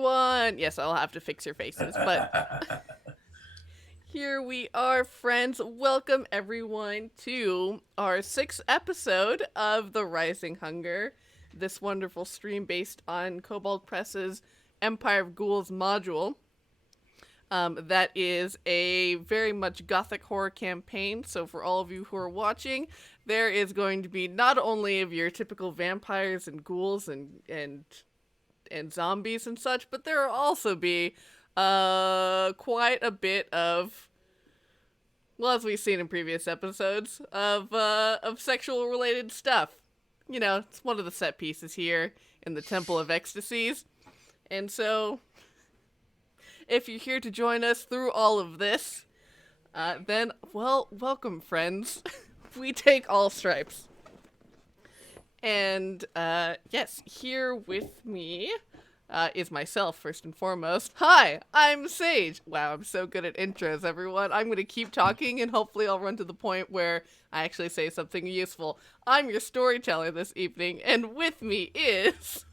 everyone. Yes, I'll have to fix your faces, but here we are, friends. Welcome, everyone, to our 6th episode of The Rising Hunger, this wonderful stream based on Kobold Press's Empire of Ghouls module. That is a very much gothic horror campaign, so for all of you who are watching, there is going to be not only of your typical vampires and ghouls and zombies and such, but there will also be quite a bit of, well, as we've seen in previous episodes, of sexual related stuff. You know, it's one of the set pieces here in the Temple of Ecstasies. And so, if you're here to join us through all of this, then, well, welcome, friends. We take all stripes. And, yes, here with me is myself, first and foremost. Hi, I'm Sage. Wow, I'm so good at intros, everyone. I'm going to keep talking, and hopefully I'll run to the point where I actually say something useful. I'm your storyteller this evening, and with me is...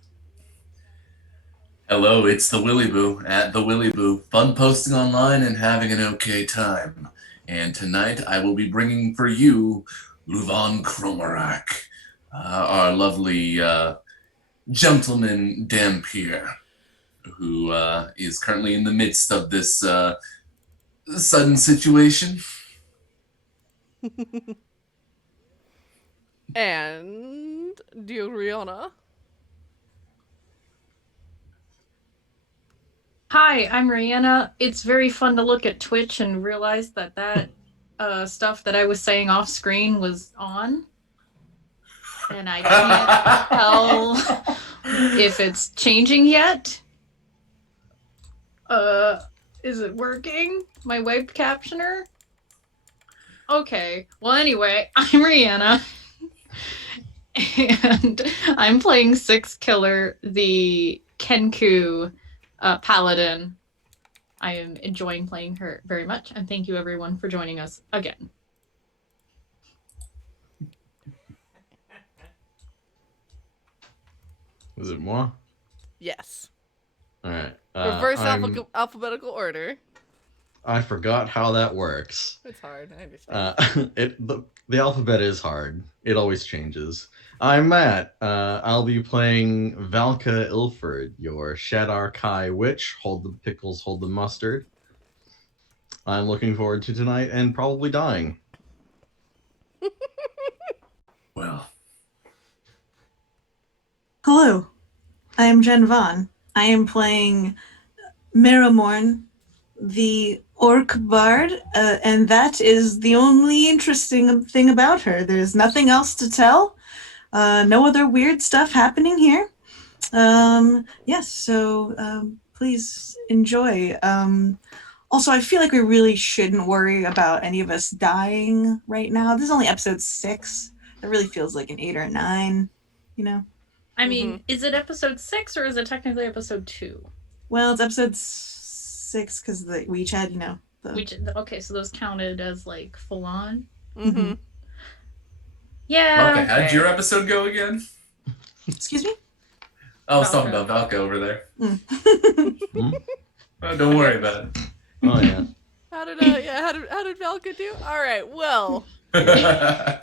Hello, it's the Willy Boo at the Willy Boo. Fun posting online and having an okay time. And tonight I will be bringing for you LuVon Chromarak, our lovely gentleman Dampier, who is currently in the midst of this sudden situation. And dear Riana. Hi, I'm Riana. It's very fun to look at Twitch and realize that stuff that I was saying off screen was on. And I can't tell if it's changing yet. Is it working? My web captioner? Okay. Well, anyway, I'm Riana. And I'm playing Six Killer, the Kenku Paladin. I am enjoying playing her very much, and thank you everyone for joining us again. Was it moi? Yes. All right. Reverse alphabetical order. I forgot how that works. It's hard, I understand. The alphabet is hard. It always changes. I'm Matt. I'll be playing Valka Ilford, your Shadar Kai witch. Hold the pickles, hold the mustard. I'm looking forward to tonight and probably dying. Well. Hello, I am Jen Vaughn. I am playing Marrowmorn, the orc bard, and that is the only interesting thing about her. There's nothing else to tell. No other weird stuff happening here. Yes, so please enjoy. Also, I feel like we really shouldn't worry about any of us dying right now. This is only episode 6. It really feels like an 8 or a 9, you know? I mean, is it episode 6 or is it technically episode 2? Well, it's episode 6 because we each had, you know. Okay, so those counted as like full on? Mm-hmm. Yeah. Okay, how did your episode go again? Excuse me? I was talking about Valka over there. Oh, don't worry about it. Oh yeah. How did Valka do? All right, well.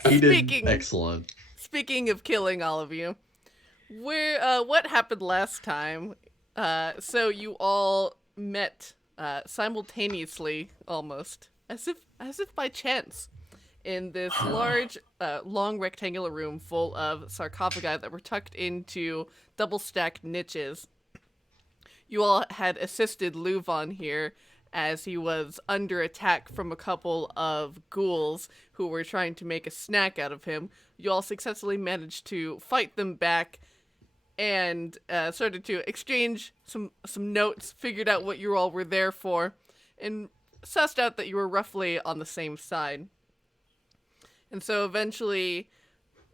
He did excellent. Speaking of killing all of you, what happened last time? So you all met simultaneously, almost as if by chance, in this large, long rectangular room full of sarcophagi that were tucked into double-stacked niches. You all had assisted LuVon here as he was under attack from a couple of ghouls who were trying to make a snack out of him. You all successfully managed to fight them back and started to exchange some notes, figured out what you all were there for, and sussed out that you were roughly on the same side. And so eventually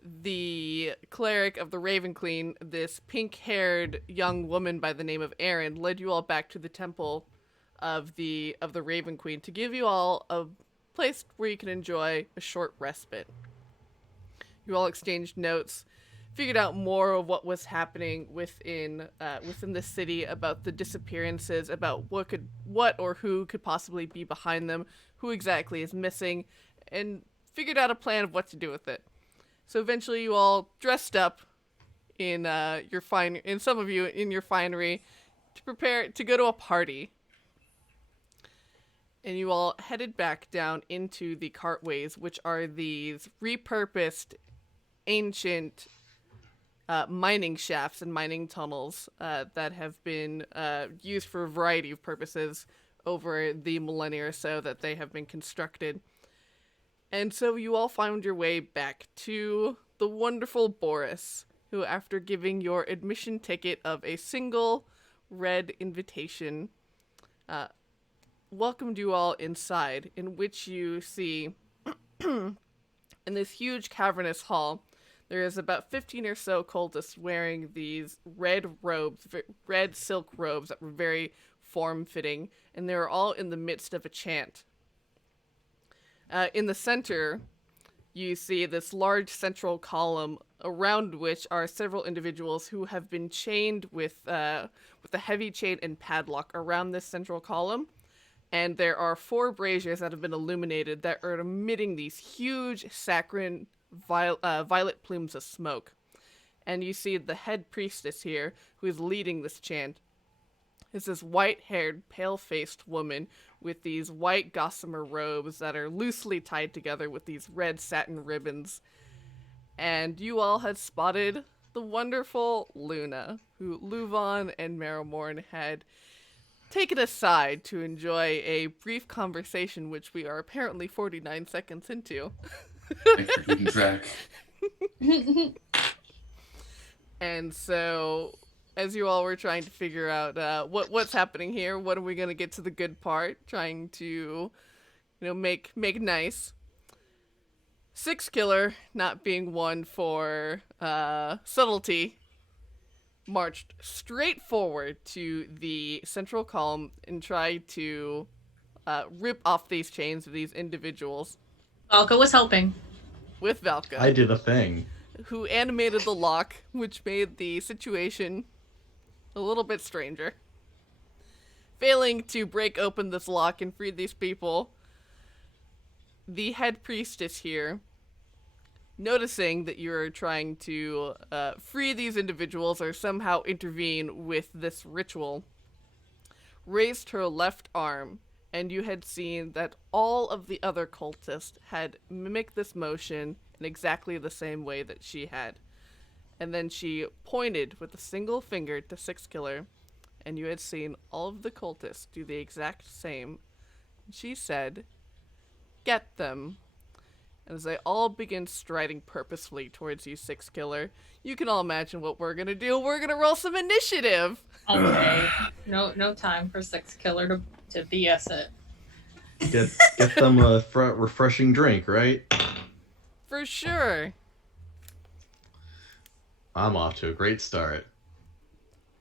the cleric of the Raven Queen, this pink-haired young woman by the name of Erin, led you all back to the temple of the Raven Queen to give you all a place where you can enjoy a short respite. You all exchanged notes, figured out more of what was happening within the city, about the disappearances, about what or who could possibly be behind them, who exactly is missing, and figured out a plan of what to do with it. So eventually, you all dressed up in some of you in your finery to prepare to go to a party. And you all headed back down into the cartways, which are these repurposed ancient mining shafts and mining tunnels that have been used for a variety of purposes over the millennia or so that they have been constructed. And so you all found your way back to the wonderful Boris, who, after giving your admission ticket of a single red invitation, welcomed you all inside, in which you see, in this huge cavernous hall, there is about 15 or so cultists wearing these red robes, red silk robes that were very form-fitting, and they were all in the midst of a chant. In the center, you see this large central column, around which are several individuals who have been chained with a heavy chain and padlock around this central column. And there are 4 braziers that have been illuminated that are emitting these huge saccharine violet plumes of smoke. And you see the head priestess here, who is leading this chant, is this white-haired, pale-faced woman with these white gossamer robes that are loosely tied together with these red satin ribbons. And you all had spotted the wonderful Luna, who LuVon and Marrowmorn had taken aside to enjoy a brief conversation, which we are apparently 49 seconds into. Thanks for keeping track. And so, as you all were trying to figure out what's happening here, what are we going to get to the good part, trying to, make nice. Six Killer, not being one for subtlety, marched straight forward to the central column and tried to rip off these chains of these individuals. Valka was helping. With Valka. I did a thing. Who animated the lock, which made the situation a little bit stranger. Failing to break open this lock and free these people, the head priestess here, noticing that you're trying to free these individuals or somehow intervene with this ritual, raised her left arm, and you had seen that all of the other cultists had mimicked this motion in exactly the same way that she had. And then she pointed with a single finger to Six Killer, and you had seen all of the cultists do the exact same. She said, "Get them." As they all begin striding purposefully towards you, Six Killer, you can all imagine what we're gonna do. We're gonna roll some initiative. Okay. No time for Six Killer to BS it. Get them a refreshing drink, right? For sure. I'm off to a great start.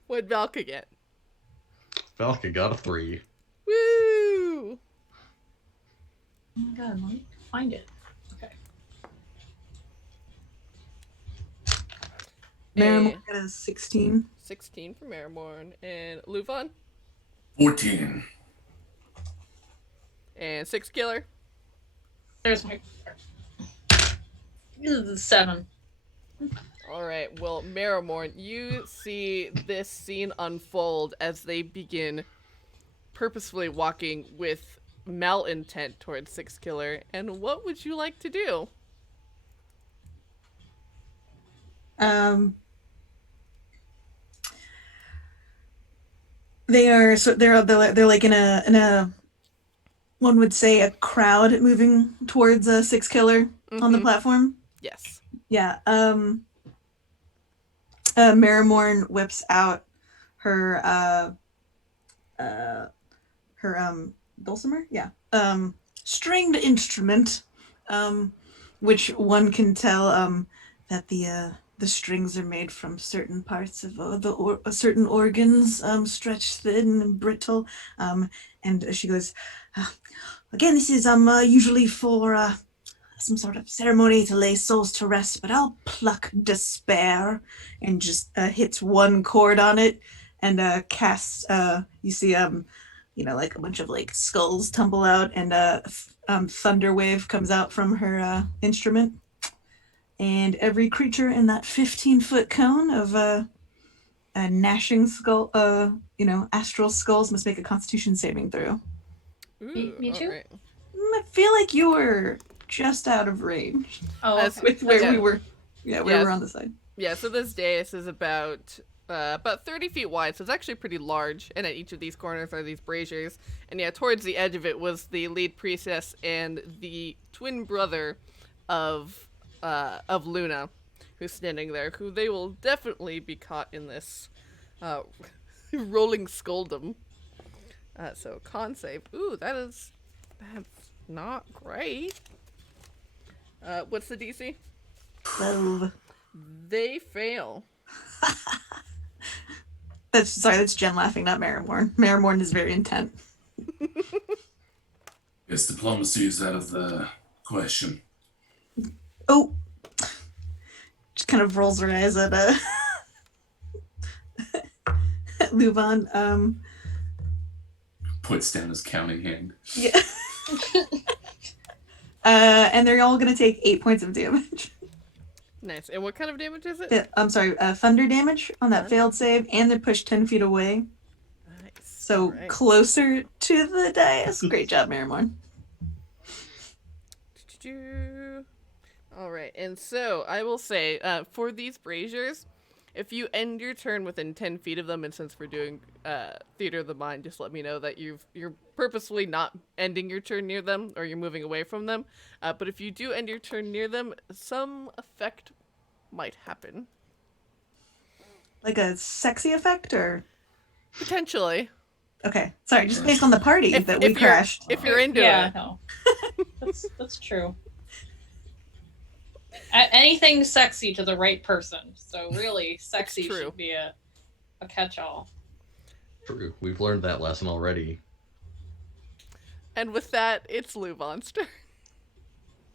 What'd Valka get? Valka got a 3. Woo! Oh my god, let me find it. Okay. Marrowmorn got a 16. 16 for Marrowmorn. And LuVon? 14. And Six Killer? There's my 7. Alright, well, Marrowmorn, you see this scene unfold as they begin purposefully walking with malintent towards Six Killer, and what would you like to do? They're like in a one would say a crowd moving towards Six Killer on the platform. Yes. Yeah. Marrowmorn whips out her dulcimer, stringed instrument, which one can tell that the strings are made from certain parts of certain organs, stretched thin and brittle, and she goes, again, this is usually for some sort of ceremony to lay souls to rest, but I'll pluck despair and just hits one chord on it and casts. You see, like a bunch of like skulls tumble out, and thunder wave comes out from her instrument, and every creature in that 15-foot cone of a gnashing skull, astral skulls must make a Constitution saving throw. Ooh, Me too? alright. I feel like you were just out of range Oh, As- okay. with where Yeah. we were. Yeah, we Yes. were on the side. Yeah, so this dais is about 30 feet wide, so it's actually pretty large. And at each of these corners are these braziers. And yeah, towards the edge of it was the lead priestess and the twin brother of Luna, who's standing there. Who they will definitely be caught in this rolling scoldom. So con save. Ooh, that's not great. What's the DC? 12. They fail. That's Jen laughing, not Marrowmorn. Marrowmorn is very intent. Guess diplomacy is out of the question. Oh, just kind of rolls her eyes at LuVon. Puts down his counting hand. Yeah. And they're all gonna take 8 points of damage. Nice. And what kind of damage is it? Yeah, I'm sorry, thunder damage on that failed save, and they're pushed 10 feet away, Nice. so Alright. closer to the dais. Great job, Marrowmorn. Alright, and so I will say, for these braziers, if you end your turn within 10 feet of them, and since we're doing Theater of the Mind, just let me know that you're purposefully not ending your turn near them, or you're moving away from them. But if you do end your turn near them, some effect might happen. Like a sexy effect, or Potentially. okay, sorry, just based on the party that we you're- crashed. If you're into Yeah, it. no. That's true. Anything sexy to the right person. So really, sexy true. should be a catch-all. True. We've learned that lesson already. And with that, it's LuVon's turn.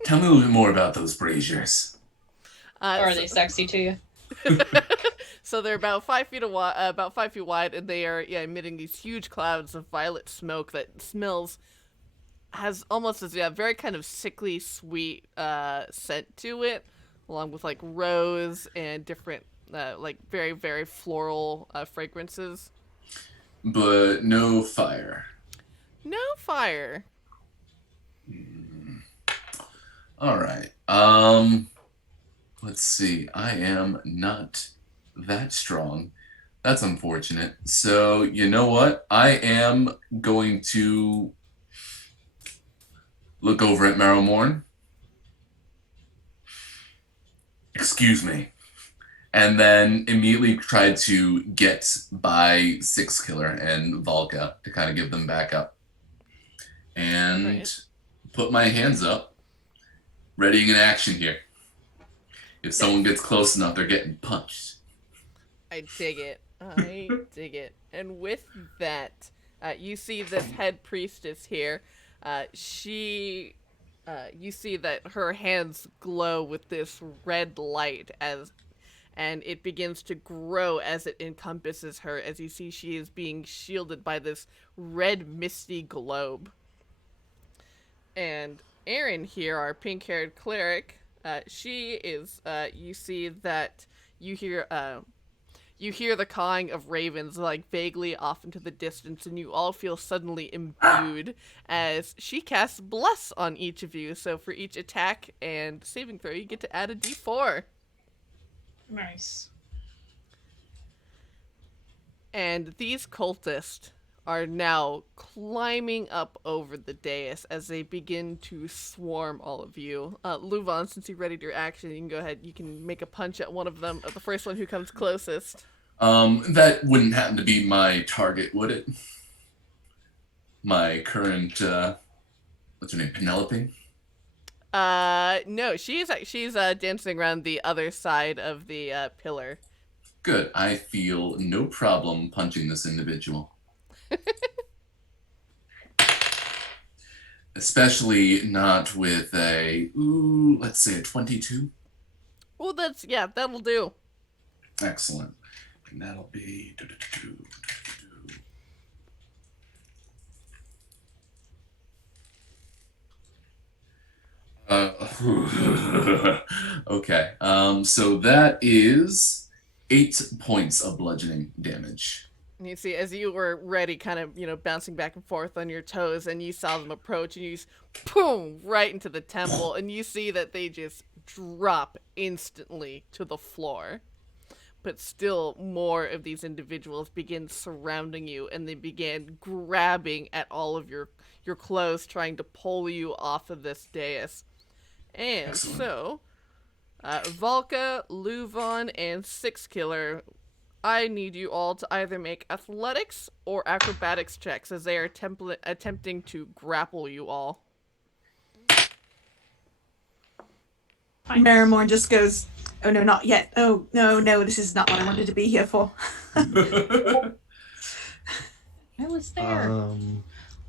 Tell me a little bit more about those braziers. Or are they sexy to you? So they're about 5 feet wide, and they are emitting these huge clouds of violet smoke that smells, has almost this very kind of sickly sweet scent to it, along with like rose and different like very very floral fragrances. But no fire. No fire. All right. Let's see. I am not that strong. That's unfortunate. So, you know what? I am going to look over at Marrowmorn. Excuse me. And then immediately try to get by Six Killer and Valka to kind of give them back up. And Right. put my hands up, readying an action here. If someone gets close enough, they're getting punched. I dig it. I dig it. And with that, you see this head priestess here. You see that her hands glow with this red light and it begins to grow as it encompasses her. As you see, she is being shielded by this red misty globe. And Erin here, our pink-haired cleric, she is. You see that you hear the cawing of ravens, like vaguely off into the distance, and you all feel suddenly imbued as she casts Bless on each of you. So for each attack and saving throw, you get to add a d4. Nice. And these cultists are now climbing up over the dais as they begin to swarm all of you. LuVon, since you readied your action, you can go ahead. You can make a punch at one of them, the first one who comes closest. That wouldn't happen to be my target, would it? My current, what's her name, Penelope? No, she's dancing around the other side of the pillar. Good. I feel no problem punching this individual. Especially not with let's say a 22. Well, that'll do. Excellent. And that'll be... okay. So that is 8 points of bludgeoning damage. And you see, as you were ready, kind of, bouncing back and forth on your toes, and you saw them approach, and you just, boom, right into the temple, and you see that they just drop instantly to the floor. But still more of these individuals begin surrounding you, and they begin grabbing at all of your clothes, trying to pull you off of this dais. And Excellent. so, Valka, LuVon, and Sixkiller, I need you all to either make athletics or acrobatics checks as they are attempting to grapple you all. Marrowmorn just goes, "Oh no, not yet. Oh no, this is not what I wanted to be here for." I was there.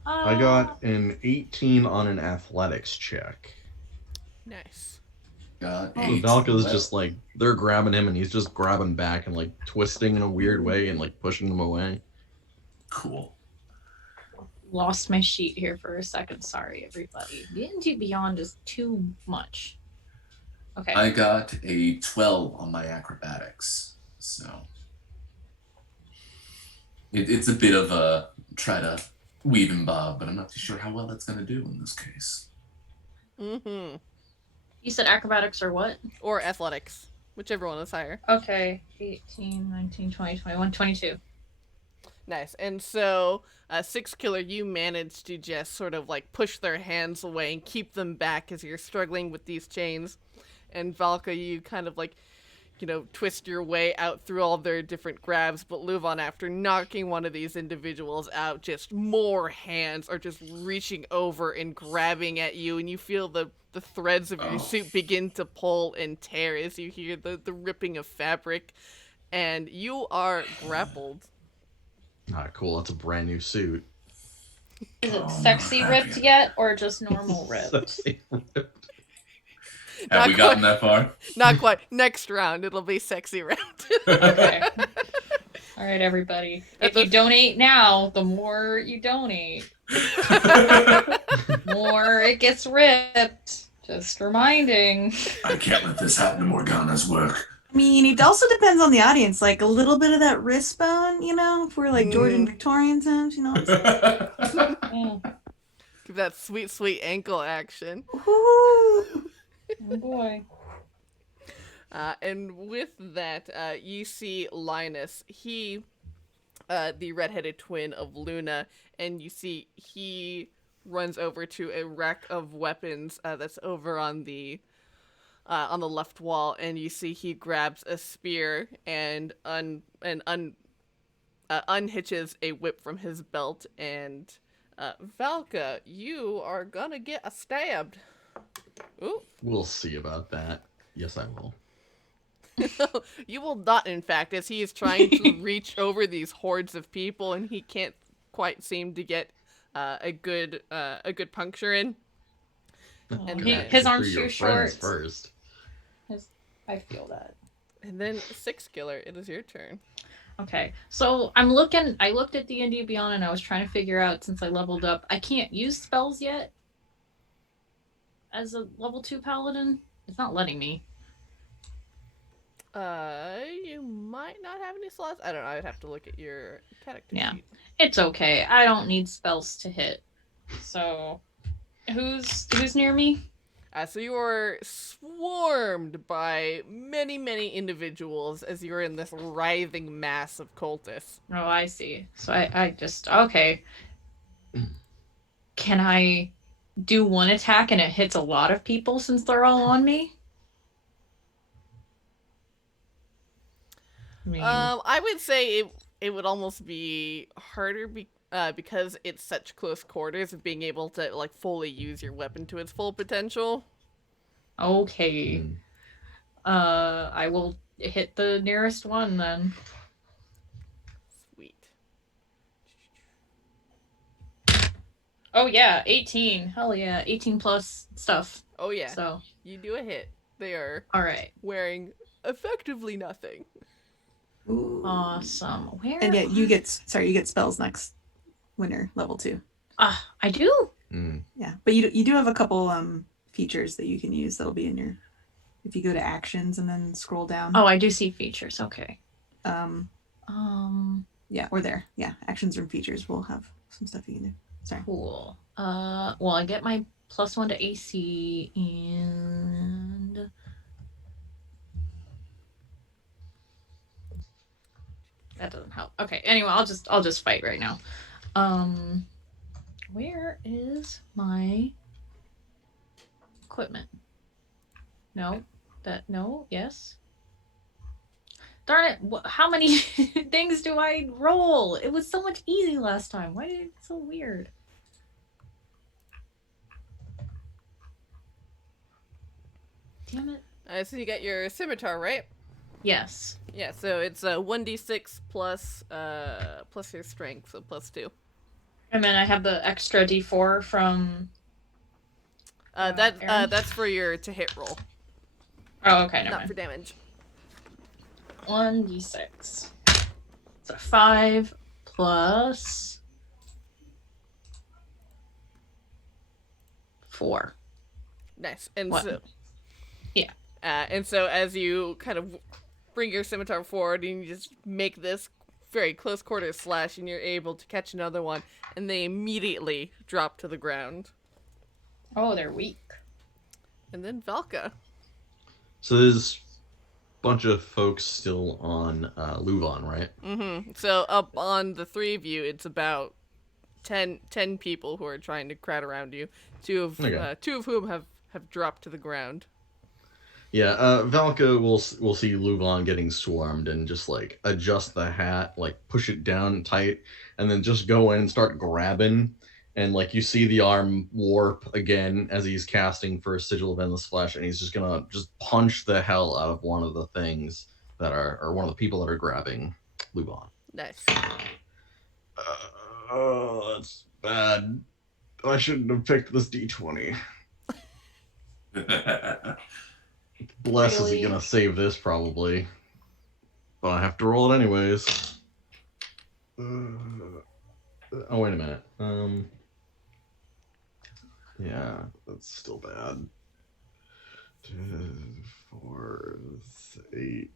I got an 18 on an athletics check. Nice. Got So 8. Valka's Well, just like, they're grabbing him and he's just grabbing back and like twisting in a weird way and like pushing them away. cool. Lost my sheet here for a second. Sorry, everybody. D&D Beyond is too much. Okay. I got a 12 on my acrobatics. So it's a bit of a try to weave and bob, but I'm not too sure how well that's going to do in this case. Mm-hmm. You said acrobatics or what? Or athletics, whichever one is higher. Okay. 18, 19, 20, 21, 22. Nice. And so, Sixkiller, you managed to just sort of like push their hands away and keep them back as you're struggling with these chains. And Valka, you kind of like, twist your way out through all their different grabs. But LuVon, after knocking one of these individuals out, just more hands are just reaching over and grabbing at you. And you feel the threads of your suit begin to pull and tear as you hear the ripping of fabric. And you are grappled. Ah, cool. That's a brand new suit. Is it sexy ripped yet or just normal ripped? Sexy ripped. Have Not we gotten quite. that far? Not quite. Next round, it'll be sexy round. Okay. All right, everybody. If you donate now, the more you donate, more it gets ripped. Just reminding. I can't let this happen to Morgana's work. I mean, it also depends on the audience. Like a little bit of that wrist bone, if we're like Georgian Victorian times, what I'm saying? Mm. Give that sweet, sweet ankle action. Woo! Oh boy. And with that, you see Linus. He, the redheaded twin of Luna, and you see he runs over to a rack of weapons that's over on the left wall, and you see he grabs a spear and unhitches a whip from his belt. And Valka, you are gonna get a stabbed. Ooh. We'll see about that. Yes, I will. You will not, in fact, as he is trying to reach over these hordes of people, and he can't quite seem to get a good puncture in. And His arm's your too friends short. first. I feel that. And then Sixkiller, it is your turn. Okay, so I looked at D&D Beyond and I was trying to figure out, since I leveled up, I can't use spells yet as a level 2 paladin. It's not letting me. You might not have any slots. I don't know. I'd have to look at your character Yeah. sheet. It's okay. I don't need spells to hit. So, who's near me? So you are swarmed by many, many individuals as you're in this writhing mass of cultists. Oh, I see. So I just, okay. Can I do one attack and it hits a lot of people since they're all on me? I mean, I would say it would almost be harder because it's such close quarters of being able to like fully use your weapon to its full potential. okay. Mm. I will hit the nearest one then. Sweet. Oh yeah, 18. Hell yeah, 18 plus stuff. Oh yeah. So You do a hit. They are all right, wearing effectively nothing. Ooh. awesome. Where? And yet you get spells next when you're level 2. I do. Yeah, but you do have a couple features that you can use that'll be in your, if you go to actions and then scroll down. Oh, I do see features. Okay. Yeah, or there. Yeah, actions and features will have some stuff you can do. Sorry. Cool. Well, I get my +1 to AC and that doesn't help. Okay. Anyway, I'll just fight right now. Where is my equipment? No. Yes. Darn it! How many things do I roll? It was so much easy last time. Why did it so weird? Damn it. So you got your scimitar, right? Yes. Yeah, so it's 1d6 plus your strength, so +2. And then I have the extra D4 from. Aaron? That's for your to hit roll, Oh, okay. Never not mind. for damage. 1d6. So 5 plus 4. Nice. And What? so Yeah. And so as you kind of bring your scimitar forward and you just make this very close quarter slash, and you're able to catch another one, and they immediately drop to the ground. Oh, they're weak. And then Valka. So there's a bunch of folks still on LuVon, right? Mm-hmm. So up on the 3 of you, it's about 10 people who are trying to crowd around you. Two of whom have dropped to the ground. Yeah, Valka will see LuVon getting swarmed and just like adjust the hat, like push it down tight, and then just go in and start grabbing. And like you see the arm warp again as he's casting for a Sigil of Endless Flesh, and he's just gonna just punch the hell out of one of the things that are, or one of the people that are grabbing LuVon. Nice. Oh, that's bad. I shouldn't have picked this D20. Bless, is he Really? gonna save this probably? But I have to roll it anyways. Oh, wait a minute. Yeah, that's still bad. 2, 4, 8.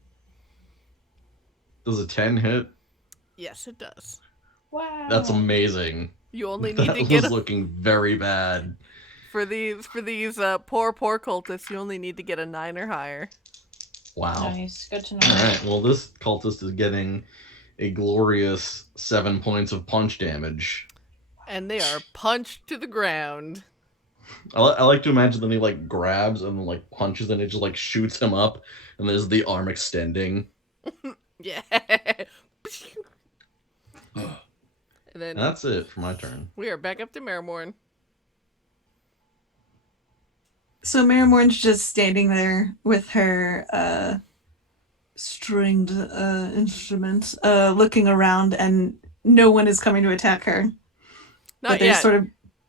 Does a 10 hit? Yes, it does. Wow. That's amazing. You only need That to was get looking very bad. for these poor cultists. You only need to get a 9 or higher. Wow. Nice. Good to know. All right. Well, this cultist is getting a glorious 7 points of punch damage. And they are punched to the ground. I like to imagine that he like grabs and like punches and it just like shoots him up, and there's the arm extending. Yeah. And then That's it for my turn. we are back up to Marrowmorn. So Marrowmorn's just standing there with her stringed instrument, looking around, and no one is coming to attack her. Not There's yet. sort of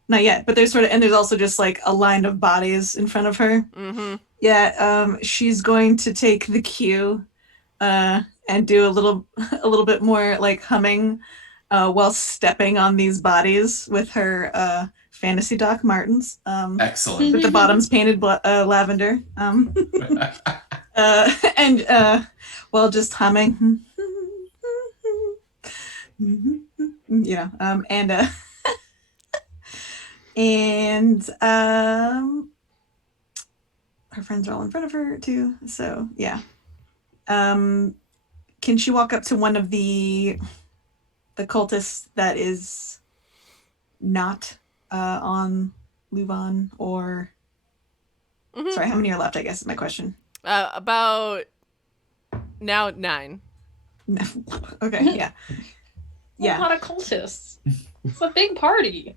not yet, but there's sort of, and there's also just like a line of bodies in front of her. Mm-hmm. Yeah, she's going to take the cue and do a little bit more like humming while stepping on these bodies with her fantasy Doc Martens. Excellent. With the bottoms painted lavender. And while just humming. Yeah, and her friends are all in front of her too, so yeah. Can she walk up to one of the cultists that is not on LuVon, or Mhm. sorry, how many are left, I guess is my question. About now 9. No. Okay, yeah. A Yeah. lot of cultists. It's a big party.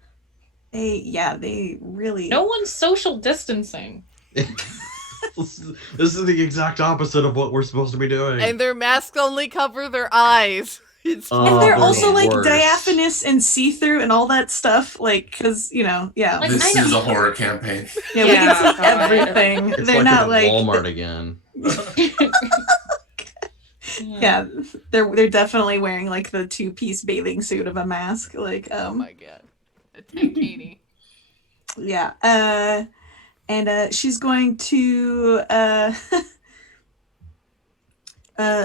They really No one's social distancing. This is the exact opposite of what we're supposed to be doing. And their masks only cover their eyes. It's Oh, And they're they're also the like worst. diaphanous and see-through and all that stuff, like, because yeah, Like, This I know- is a horror campaign. yeah, we Yeah, can see God. everything. It's They're like not at like Walmart again. yeah, they're definitely wearing like the two-piece bathing suit of a mask, like oh my god, a tankini. yeah, and she's going to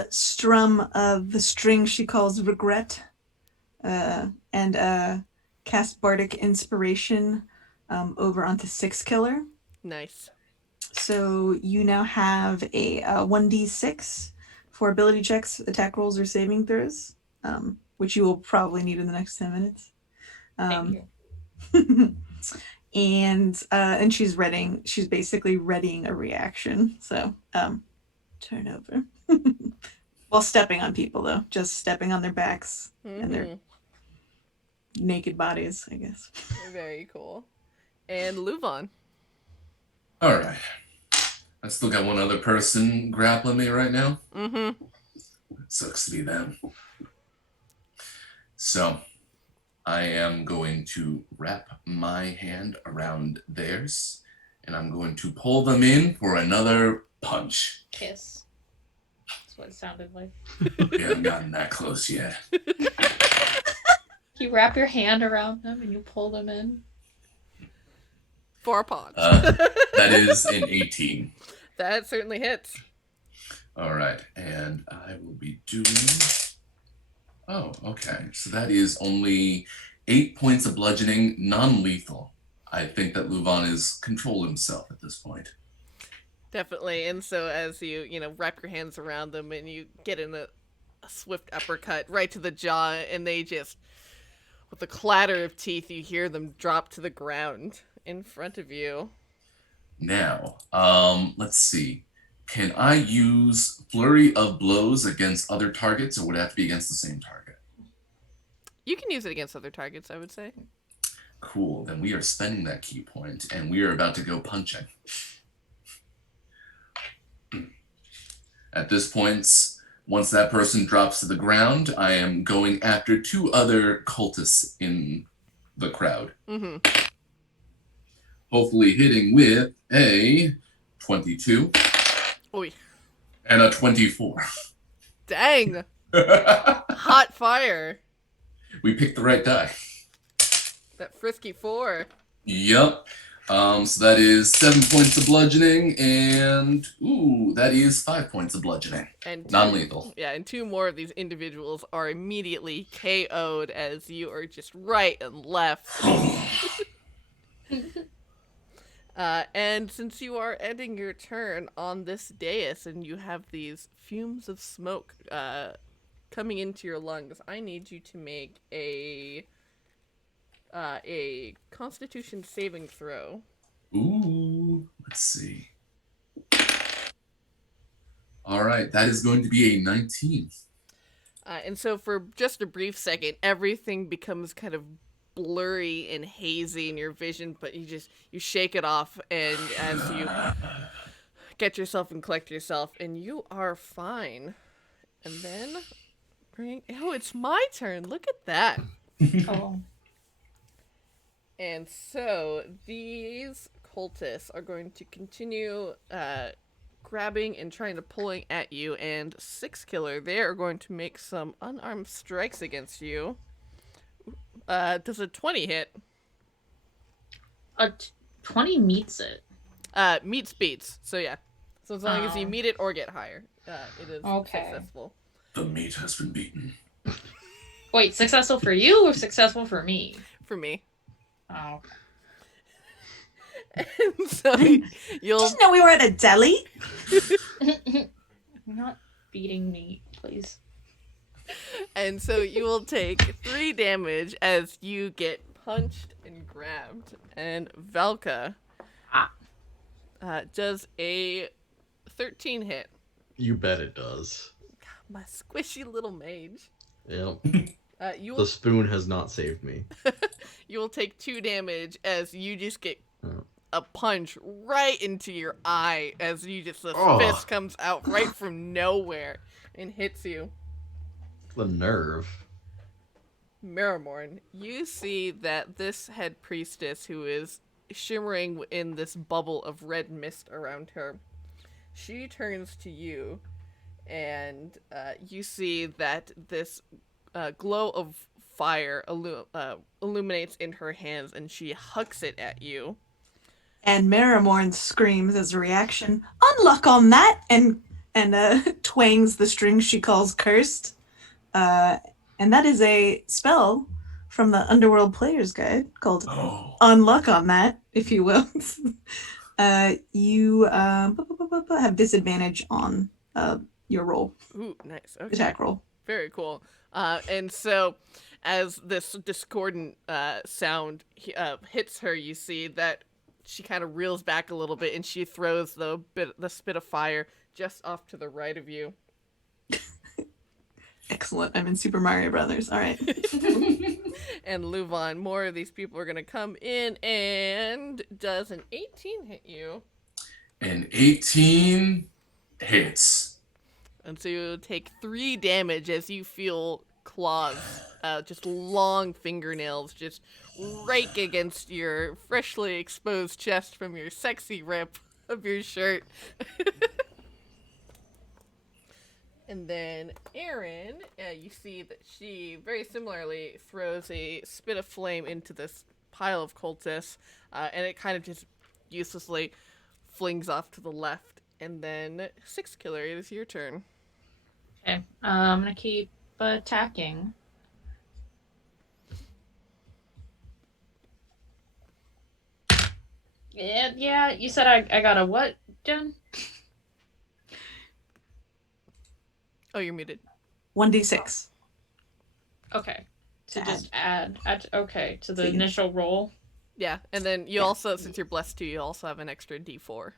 strum the string she calls regret, and cast bardic inspiration over onto Six Killer. Nice. So you now have a 1d6 for ability checks, attack rolls, or saving throws, which you will probably need in the next 10 minutes. Thank you. And she's basically readying a reaction. So turn over. While stepping on people, though, just stepping on their backs and their naked bodies, I guess. Very cool. And LuVon. All right. I still got one other person grappling me right now. Mm-hmm. It sucks to be them. So I am going to wrap my hand around theirs, and I'm going to pull them in for another punch. Kiss. That's what it sounded like. We haven't gotten that close yet. You wrap your hand around them and you pull them in. For a punch. That is an 18. That certainly hits. All right, and I will be doing... Oh, okay. So that is only 8 points of bludgeoning, non-lethal. I think that LuVon is control himself at this point. Definitely. And so as you wrap your hands around them and you get in a swift uppercut right to the jaw, and they just, with a clatter of teeth, you hear them drop to the ground in front of you. Now, let's see. Can I use Flurry of Blows against other targets, or would it have to be against the same target? You can use it against other targets, I would say. Cool. Then we are spending that key point, and we are about to go punching. At this point, once that person drops to the ground, I am going after 2 other cultists in the crowd. Mm-hmm. Hopefully hitting with a 22 Oy. and a 24. Dang! Hot fire! We picked the right die. That frisky 4. Yep. So that is 7 points of bludgeoning, and that is 5 points of bludgeoning. And Non-lethal. Yeah, and 2 more of these individuals are immediately KO'd as you are just right and left. And since you are ending your turn on this dais and you have these fumes of smoke coming into your lungs, I need you to make a Constitution saving throw. Ooh, let's see. All right, that is going to be a 19. And so for just a brief second, everything becomes kind of blurry and hazy in your vision, but you shake it off, and as you get yourself and collect yourself, and you are fine. And then it's my turn. Look at that. Oh. And so these cultists are going to continue grabbing and trying to pulling at you, and Six Killer, they are going to make some unarmed strikes against you. Does a 20 hit? A 20 meets it. Meets beats. So yeah. So as long as you meet it or get higher, it is successful. The meat has been beaten. Wait, successful for you or successful for me? For me. Oh. And so you'll Didn't know we were at a deli. Not beating me, please. And so you will take 3 damage as you get punched and grabbed. And Valka does a 13 hit. You bet it does. My squishy little mage. Yep. You The will spoon has not saved me. you will take 2 damage as you just get Oh. a punch right into your eye as you just the Oh. fist comes out right from nowhere and hits you. The nerve. Marrowmorn, you see that this head priestess, who is shimmering in this bubble of red mist around her, she turns to you, and you see that this glow of fire illuminates in her hands, and she hucks it at you. And Marrowmorn screams as a reaction, "Unluck on that!" and twangs the string she calls cursed. And that is a spell from the Underworld Player's Guide called Unluck on that, if you will. You have disadvantage on your roll. Ooh, nice. Okay. Attack roll. Very cool. And so, as this discordant sound hits her, you see that she kind of reels back a little bit, and she throws the spit of fire just off to the right of you. Excellent. I'm in Super Mario Brothers. All right. And LuVon, more of these people are going to come in, and does an 18 hit you? An 18 hits. And so you take 3 damage as you feel claws, just long fingernails, just rake against your freshly exposed chest from your sexy rip of your shirt. And then Erin, you see that she very similarly throws a spit of flame into this pile of cultists, and it kind of just uselessly flings off to the left. And then Six Killer, it is your turn. Okay, I'm gonna keep attacking. Yeah. You said I got a what, Jen? Oh, you're muted. 1d6. Okay, to Add. just add okay to the So you- initial roll. Yeah, and then you also, since you're blessed too, you also have an extra D4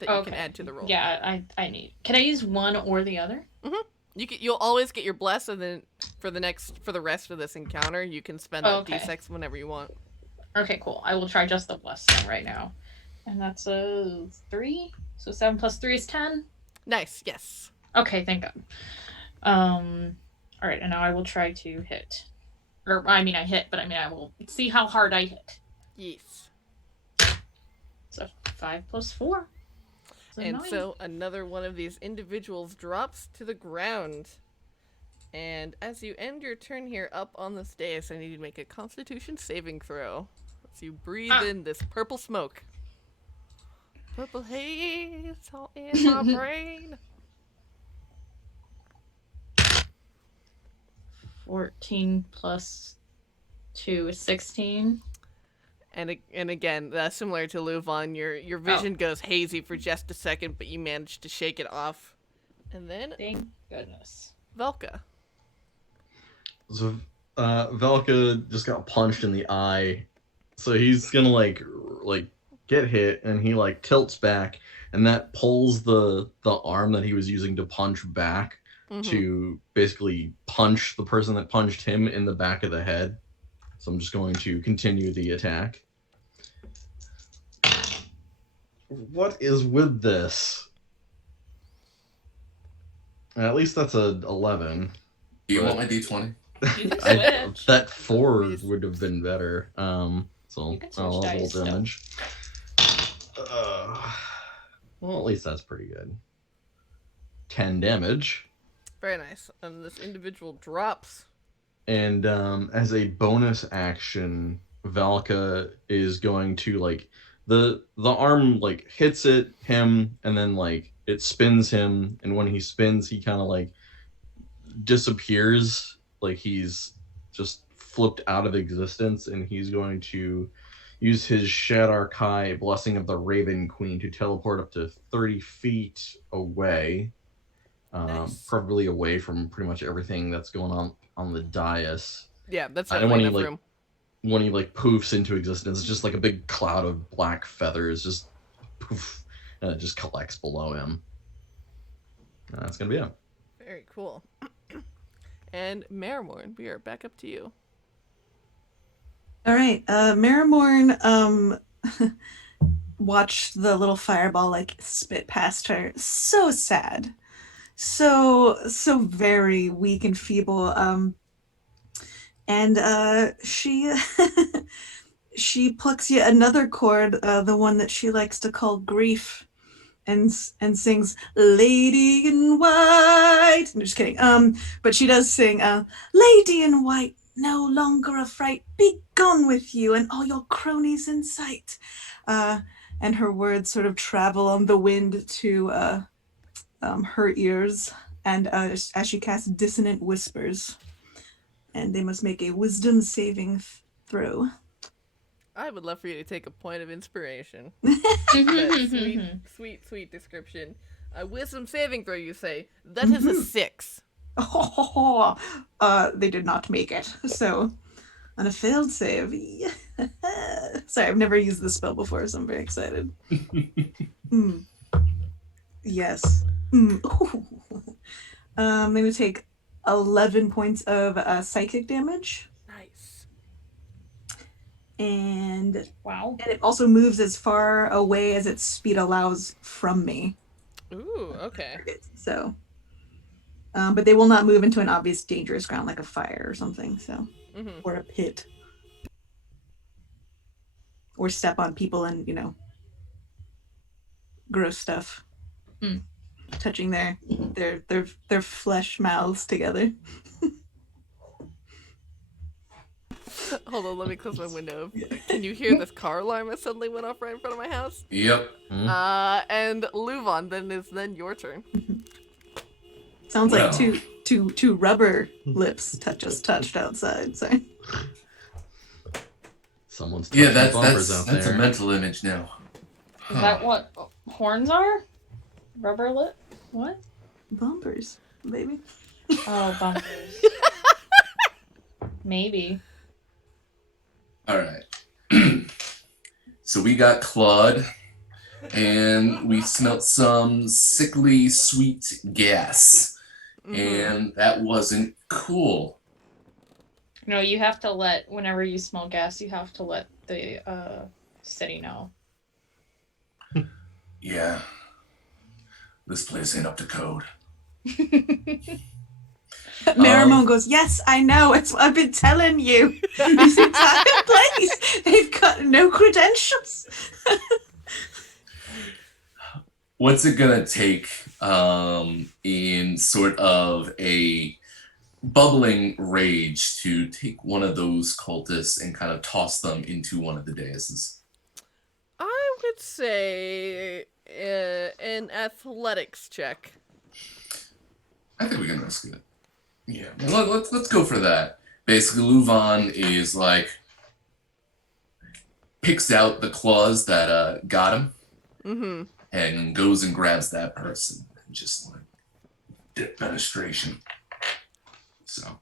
that you can add to the roll. Yeah, I need. Can I use one or the other? You'll always get your bless, and then for the rest of this encounter, you can spend that D6 whenever you want. Okay, cool. I will try just the bless then right now, and that's a 3. So 7 plus 3 is 10. Nice. Yes. Okay, thank God. All right, and now I will try to hit. Or, I mean, I hit, but I will see how hard I hit. Yes. So 5 plus 4. So And 9. so another one of these individuals drops to the ground. And as you end your turn here up on this dais, I need you to make a Constitution saving throw. As you breathe in this purple smoke. Purple haze all in my brain. 14 plus 2 is 16. And again, similar to LuVon, your vision goes hazy for just a second, but you manage to shake it off. And then Thank goodness. Valka. So Valka just got punched in the eye, so he's gonna like get hit, and he like tilts back, and that pulls the arm that he was using to punch back to basically punch the person that punched him in the back of the head. So I'm just going to continue the attack. What is with this? At least that's a 11. Do you want my D20? You can switch. That 4 would have been better. So You can switch I'll roll dice still. damage. Well, at least that's pretty good. 10 damage. Very nice. And this individual drops. And as a bonus action, Valka is going to like the arm like hits him, and then like it spins him, and when he spins, he kind of like disappears, like he's just flipped out of existence, and he's going to use his Shadar Kai, Blessing of the Raven Queen, to teleport up to 30 feet away. Nice. Probably away from pretty much everything that's going on the dais. Yeah, that's And definitely when enough he room. when he like poofs into existence, it's just like a big cloud of black feathers, just poof, and it just collects below him. That's gonna be it. Very cool. And Marrowmorn, we are back up to you. All right. Marrowmorn watched the little fireball like spit past her. So sad. so very weak and feeble. And she she plucks yet another chord, the one that she likes to call grief, and sings "Lady in White." I'm just kidding. But she does sing "Lady in White, no longer a fright. Be gone with you and all your cronies in sight." And her words sort of travel on the wind to her ears, and as she casts dissonant whispers, and they must make a wisdom saving throw. I would love for you to take a point of inspiration. That sweet description. A wisdom saving throw, you say? That is a 6. They did not make it. So, on a failed save. Sorry, I've never used this spell before, so I'm very excited. Yes. I'm going to take 11 points of psychic damage. Nice. And Wow. and it also moves as far away as its speed allows from me. Ooh, okay. So, but they will not move into an obvious dangerous ground like a fire or something. So, or a pit, or step on people and gross stuff, touching their flesh mouths together. Hold on, let me close my window. Can you hear this car alarm that suddenly went off right in front of my house? Yep. And LuVon, then your turn. Sounds like two rubber lips touched outside. Sorry. Someone's touching bumpers out there. That's a mental image now. Is that what horns are? Rubber lip? What? Bumpers, baby. Oh, bumpers. Maybe. All right. So we got Claude, and we smelt some sickly sweet gas, and that wasn't cool. No, you have to whenever you smell gas, you have to let the city know. Yeah. This place ain't up to code. Marrowmorn goes, "Yes, I know. It's what I've been telling you. This entire place, they've got no credentials." What's it gonna take in sort of a bubbling rage to take one of those cultists and kind of toss them into one of the daises? I would say an athletics check. I think we can risk it. Yeah, let's go for that. Basically, LuVon is like picks out the claws that got him, and goes and grabs that person, and just like defenestration. So,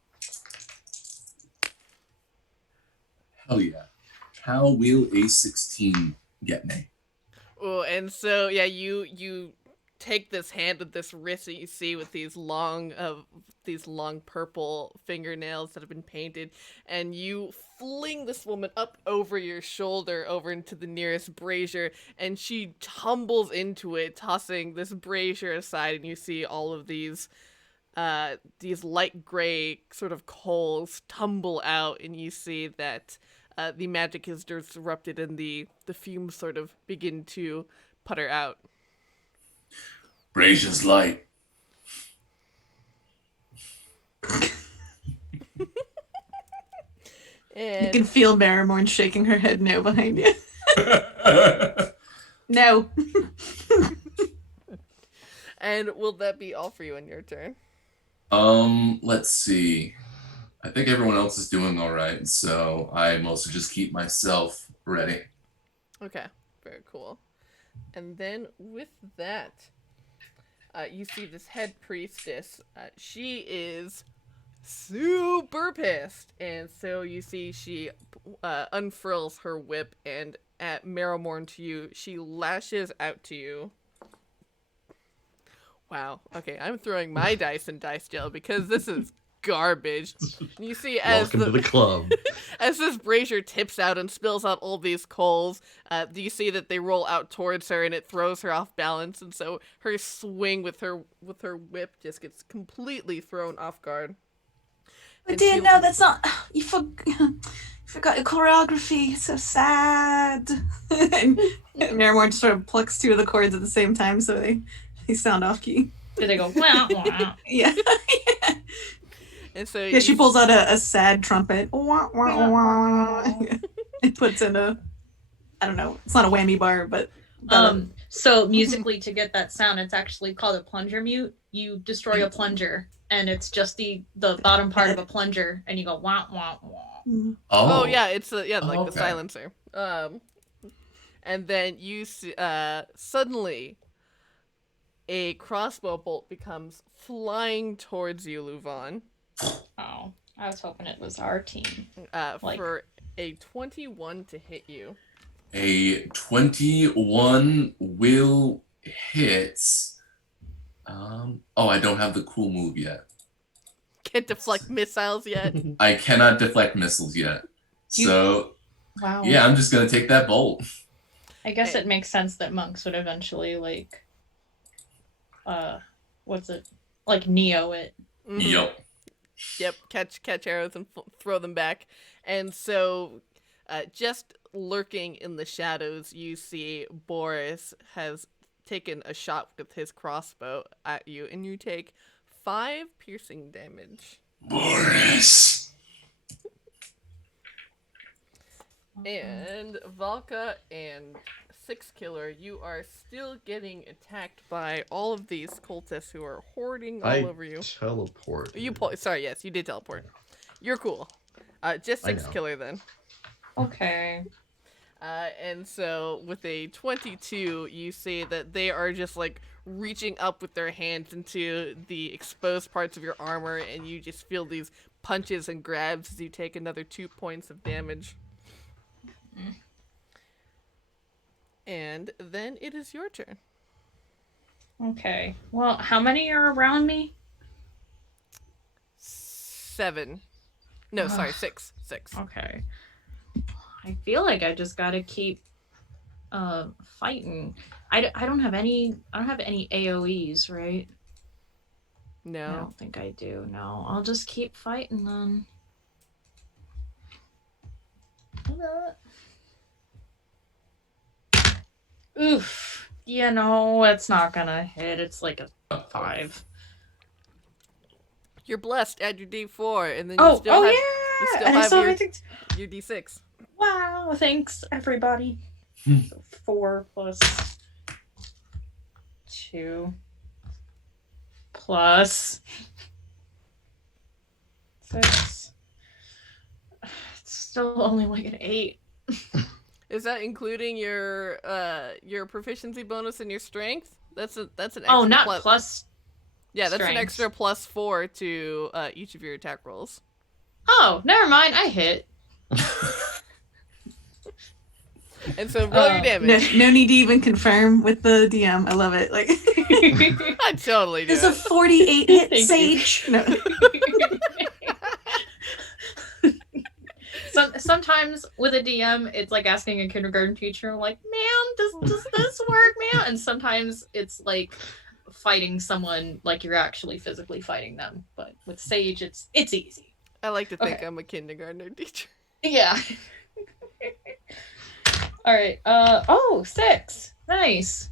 hell yeah! How will a 16 get me? Oh, and so yeah, you take this hand with this wrist that you see with these long purple fingernails that have been painted, and you fling this woman up over your shoulder over into the nearest brazier, and she tumbles into it, tossing this brazier aside, and you see all of these light gray sort of coals tumble out, and you see that the magic is disrupted and the fumes sort of begin to putter out. Brazier's light. And You can feel Marrowmorn shaking her head no behind you. No. And will that be all for you in your turn? Let's see. I think everyone else is doing all right, so I mostly just keep myself ready. Okay, very cool. And then with that, you see this head priestess. She is super pissed, and so you see she unfurls her whip, and at Marrowmorn to you, she lashes out to you. Wow. Okay, I'm throwing my dice in dice jail because this is garbage. You see as Welcome to the club. as this brazier tips out and spills out all these coals, you see that they roll out towards her and it throws her off balance, and so her swing with her whip just gets completely thrown off guard. But And dear, she- no, that's not. You forgot your choreography. It's so sad. And Marrowmorn just sort of plucks two of the chords at the same time, so they sound off key. Do they go, wow, wow. Yeah. And so Yeah, she pulls out a sad trumpet. Wah, wah, wah. It puts in a, I don't know, it's not a whammy bar, but So musically, to get that sound, it's actually called a plunger mute. You destroy a plunger, and it's just the bottom part of a plunger, and you go wah wah wah. Oh yeah, it's like Okay. the silencer. And then you see, suddenly a crossbow bolt becomes flying towards you, LuVon. Oh, I was hoping it was our team. For a 21 to hit you. A 21 will hit. I don't have the cool move yet. Can't deflect missiles yet. I cannot deflect missiles yet. So, Wow. yeah, I'm just going to take that bolt. I guess it makes sense that monks would eventually Neo it. Mhm. Yup. Yep, catch arrows and throw them back. And so, just lurking in the shadows, you see Boris has taken a shot with his crossbow at you, and you take 5 piercing damage. Boris. And Valka and Six Killer, you are still getting attacked by all of these cultists who are hoarding all over you. Teleport. Sorry, yes, you did teleport. You're cool. Just I Six know. Killer then. Okay. And so with a 22, you see that they are just like reaching up with their hands into the exposed parts of your armor, and you just feel these punches and grabs as you take another 2 points of damage. And then it is your turn. Okay. Well, how many are around me? 7. No, sorry, 6. 6. Okay. I feel like I just gotta keep fighting. I don't have any AoEs, right? I No. don't think I do. No, I'll just keep fighting then. Oof. Yeah, no, it's not gonna hit. It's like a 5. You're blessed. Add your D4, and then Oh, you yeah! still And I have still your, have everything. your D6. Wow, thanks everybody. So 4 plus 2 plus 6. It's still only like an 8. Is that including your proficiency bonus and your strength? That's an extra Oh, not plus. Yeah, that's an strength. extra +4 to each of your attack rolls. Oh, never mind. I hit. And so roll your damage. no need to even confirm with the DM. I love it. Like I totally do. there's a 48 hit Thank you. sage. No. Sometimes with a DM, it's like asking a kindergarten teacher, like, "Ma'am, does this work, ma'am?" And sometimes it's like fighting someone like you're actually physically fighting them. But with Sage, it's easy. I like to think Okay. I'm a kindergartner teacher. Yeah. All right. 6. Nice.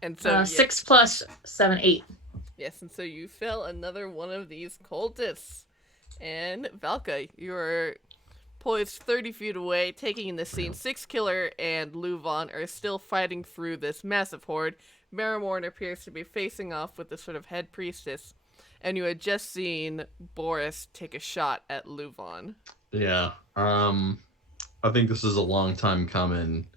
And so 6 plus 7, 8. yes, and so you fell another one of these cultists. And Valka, you're poised 30 feet away, taking in the scene. Six Killer and LuVon are still fighting through this massive horde. Marrowmorn appears to be facing off with the sort of head priestess. And you had just seen Boris take a shot at LuVon. Yeah. I think this is a long time coming.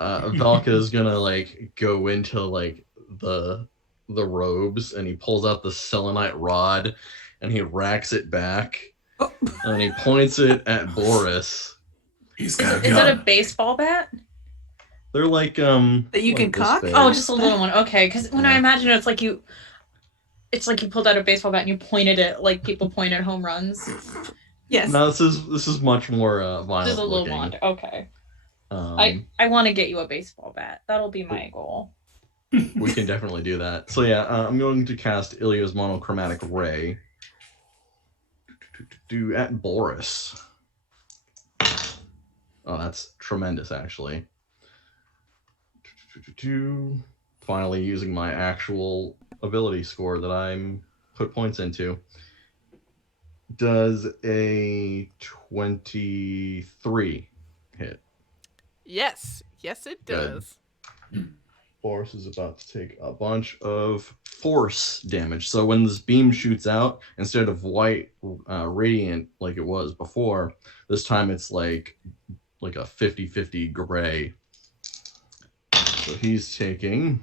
Valka is gonna like go into like the robes, and he pulls out the selenite rod and he racks it back and he points it at Boris. He's Is got a that a gun. baseball bat? They're like That you can like this cock? big. Oh, just a little one. Okay, because when I imagine it, it's like you. It's like you pulled out a baseball bat and you pointed it like people point at home runs. Yes. No, this is much more violent Just a little looking. wand. Okay. I want to get you a baseball bat. That'll be my goal. We can definitely do that. So yeah, I'm going to cast Ilya's monochromatic ray. Do at Boris. Oh, that's tremendous, actually. Finally using my actual ability score that I'm put points into. Does a 23 hit? Yes, it does. Boris is about to take a bunch of force damage. So when this beam shoots out, instead of white radiant like it was before, this time it's like a 50-50 gray. So he's taking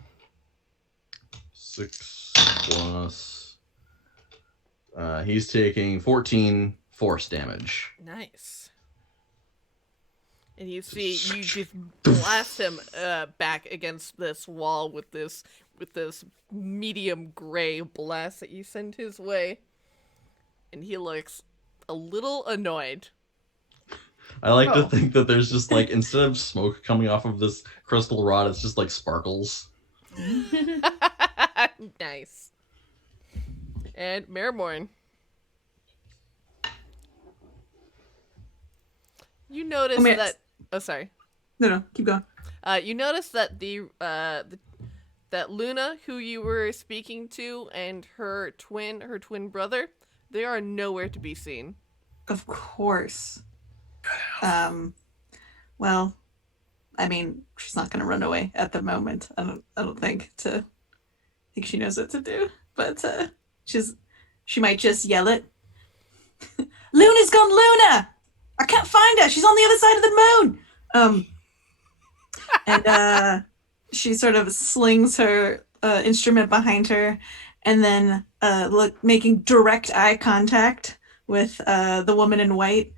6 plus... he's taking 14 force damage. Nice. And you see, you just blast him back against this wall with this medium gray blast that you send his way, and he looks a little annoyed. I like to think that there's just like, instead of smoke coming off of this crystal rod, it's just like sparkles. Nice. And Marrowmorn. You notice that. Oh, sorry. No, keep going. You notice that that Luna, who you were speaking to, and her twin brother, they are nowhere to be seen. Of course. Well, I mean, she's not gonna run away at the moment. I don't think she knows what to do. But she might just yell it. Luna's gone, Luna! I can't find her. She's on the other side of the moon. And she sort of slings her instrument behind her, and then making direct eye contact with the woman in white,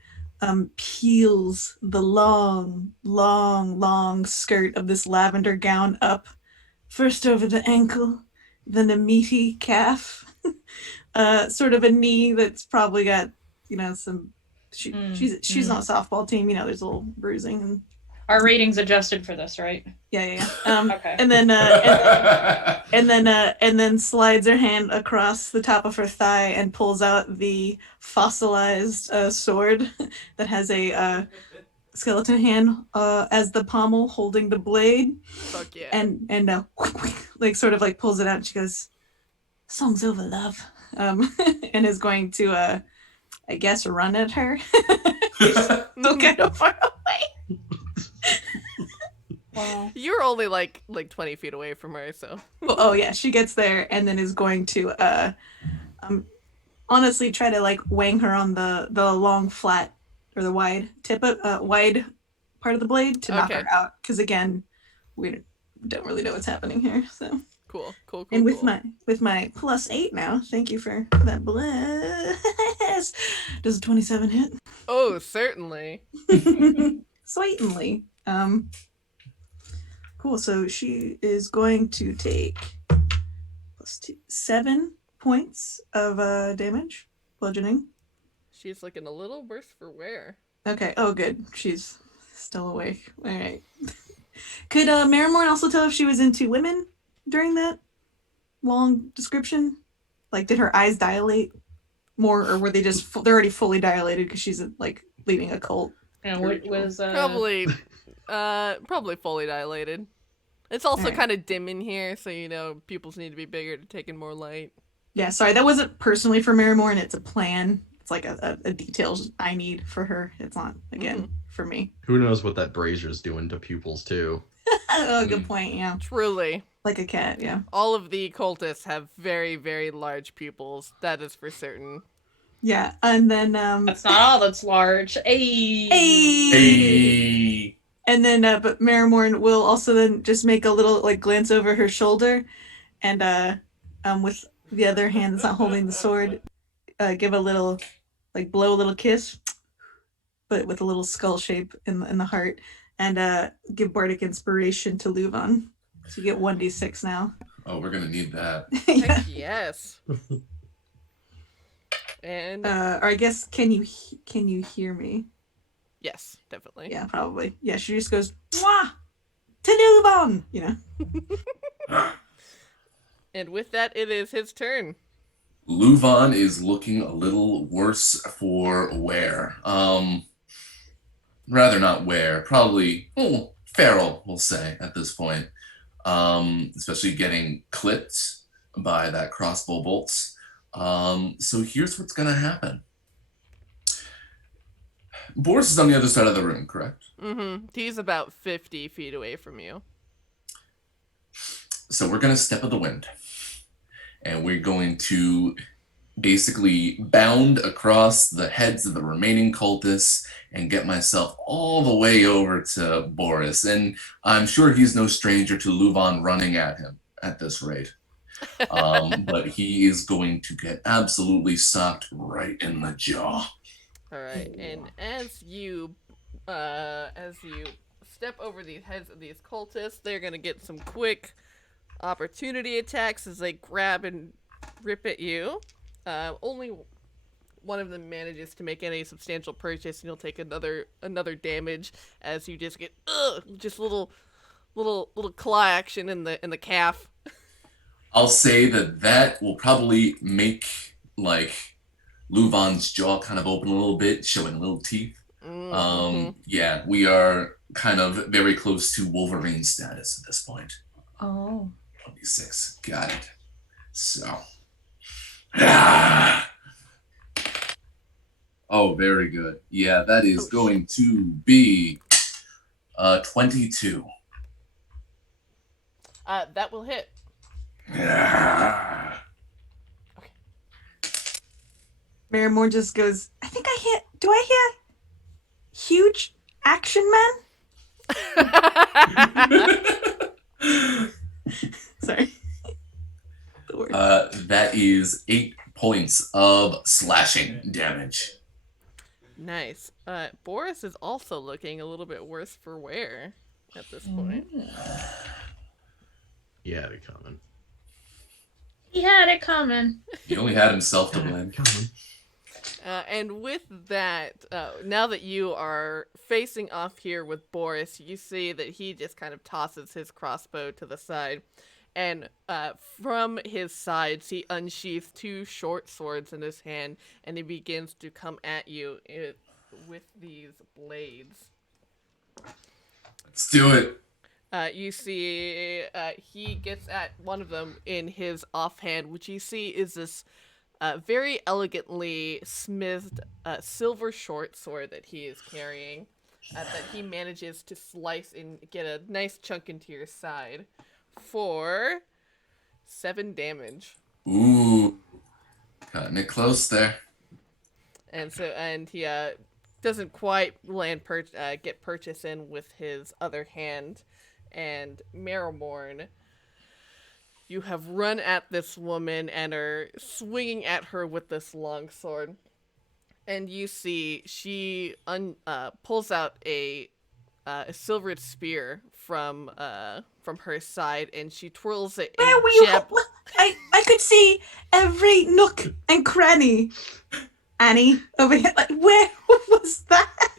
peels the long skirt of this lavender gown up, first over the ankle, then a meaty calf, sort of a knee that's probably got some. She's not a softball team, there's a little bruising. And our ratings adjusted for this, right? Yeah. Okay. And then slides her hand across the top of her thigh and pulls out the fossilized sword that has a skeleton hand as the pommel holding the blade. Fuck yeah. And sort of pulls it out, and she goes, "Song's over, love," and is going to I guess run at her. Still kind of far away. Wow. You're only like 20 feet away from her, so. Oh yeah, she gets there and then is going to honestly try to wang her on the long flat or the wide tip wide part of the blade to knock her out, because again, we don't really know what's happening here. So cool. And with my +8 now, thank you for that bless. Does a 27 hit? Oh, certainly. Sweetenly. Cool. So she is going to take +2, 7 points of damage, bludgeoning. She's looking a little worse for wear. Okay. Oh, good. She's still awake. All right. Could Marrowmorn also tell if she was into women during that long description? Did her eyes dilate more, or were they just they're already fully dilated because she's leading a cult? And what was probably fully dilated. It's also Right. kind of dim in here, so pupils need to be bigger to take in more light. Yeah, sorry, that wasn't personally for Marrowmorn. It's a plan. It's a details I need for her. It's not for me. Who knows what that brazier's doing to pupils too? Oh, good point. Yeah, Truly. like a cat. Yeah. All of the cultists have very, very large pupils. That is for certain. Yeah, and then that's not all that's large. Hey. Hey. And then but Marrowmorn will also then just make a little glance over her shoulder, and with the other hand that's not holding the sword, give a little blow a little kiss, but with a little skull shape in the heart, and give bardic inspiration to LuVon. So you get 1d6 now. Oh, we're gonna need that. Yeah. Heck yes. And Or I guess, can you hear me? yes, definitely. Yeah, probably. Yeah, she just goes, "Mwah! To LuVon!" You know. And with that, it is his turn. LuVon is looking a little worse for wear. Rather not wear, probably feral, we'll say at this point. Especially getting clipped by that crossbow bolts. So here's what's gonna happen. Boris is on the other side of the room, correct? Mm-hmm. He's about 50 feet away from you. So we're gonna step of the wind. And we're going to basically bound across the heads of the remaining cultists and get myself all the way over to Boris. And I'm sure he's no stranger to LuVon running at him at this rate. But he is going to get absolutely socked right in the jaw. All right, and as you step over the heads of these cultists, they're gonna get some quick opportunity attacks as they grab and rip at you. Only one of them manages to make any substantial purchase, and you'll take another damage as you just get just little claw action in the calf. I'll say that will probably make like LuVon's jaw kind of open a little bit, showing little teeth. Mm-hmm. Yeah, we are kind of very close to Wolverine status at this point. Oh. 26. Got it. So. Oh, very good. Yeah, that is going to be 22. That will hit. Marrowmorn just goes, I think I hit. Do I hit? Huge action man? Sorry. The word. That is 8 points of slashing damage. Nice. Boris is also looking a little bit worse for wear at this point. He had it coming. He had it coming. He only had himself to blame. And with that, now that you are facing off here with Boris, you see that he just kind of tosses his crossbow to the side. And from his sides, he unsheaths 2 short swords in his hand, and he begins to come at you with these blades. Let's do it. You see he gets at one of them in his offhand, which you see is this very elegantly smithed silver short sword that he is carrying, that he manages to slice and get a nice chunk into your side for 7 damage. Ooh. Cutting it close there. And he doesn't quite get purchase in with his other hand. And Marrowmorn, you have run at this woman and are swinging at her with this long sword. And you see she pulls out a silvered spear from her side, and she twirls it. Where were you? I could see every nook and cranny. Annie, over here. Like, where was that?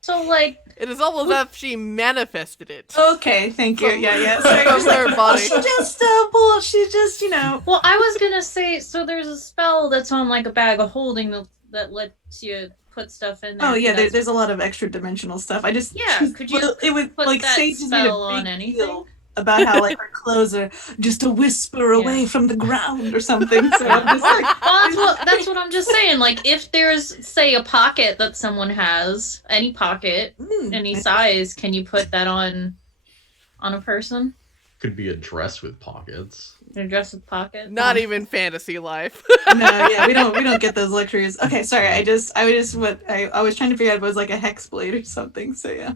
So, like... It is almost as if she manifested it. Okay, thank you. Yeah. Sorry, From her body. she just, you know. Well, I was gonna say, so there's a spell that's on, like, a bag of holding that lets you put stuff in there. Oh, yeah, there's a lot of extra dimensional stuff. I just... Yeah, could you it would, put like, that Sage just made spell a big on anything? deal about how, like, her clothes are just a whisper away from the ground or something. So I'm just like... Well, that's what I'm just saying. Like, if there's, say, a pocket that someone has, any pocket, any size, can you put that on a person? Could be a dress with pockets. A dress with pockets? Not even fantasy life. No, yeah, we don't get those luxuries. Okay, sorry. I was trying to figure out if it was like a hex blade or something. So yeah.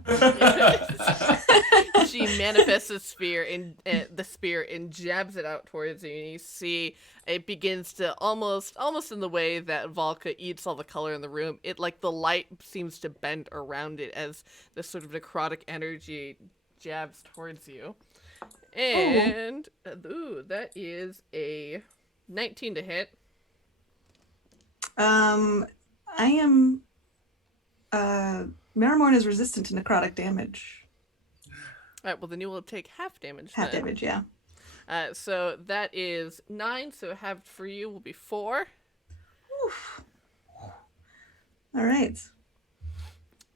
She manifests the spear and jabs it out towards you, and you see it begins to almost in the way that Valka eats all the color in the room. It, like, the light seems to bend around it as this sort of necrotic energy jabs towards you. And that is a 19 to hit. I am. Marrowmorn is resistant to necrotic damage. All right, well then you will take half damage. Half then. damage, yeah. So that is 9. So halved for you will be 4. Oof. All right.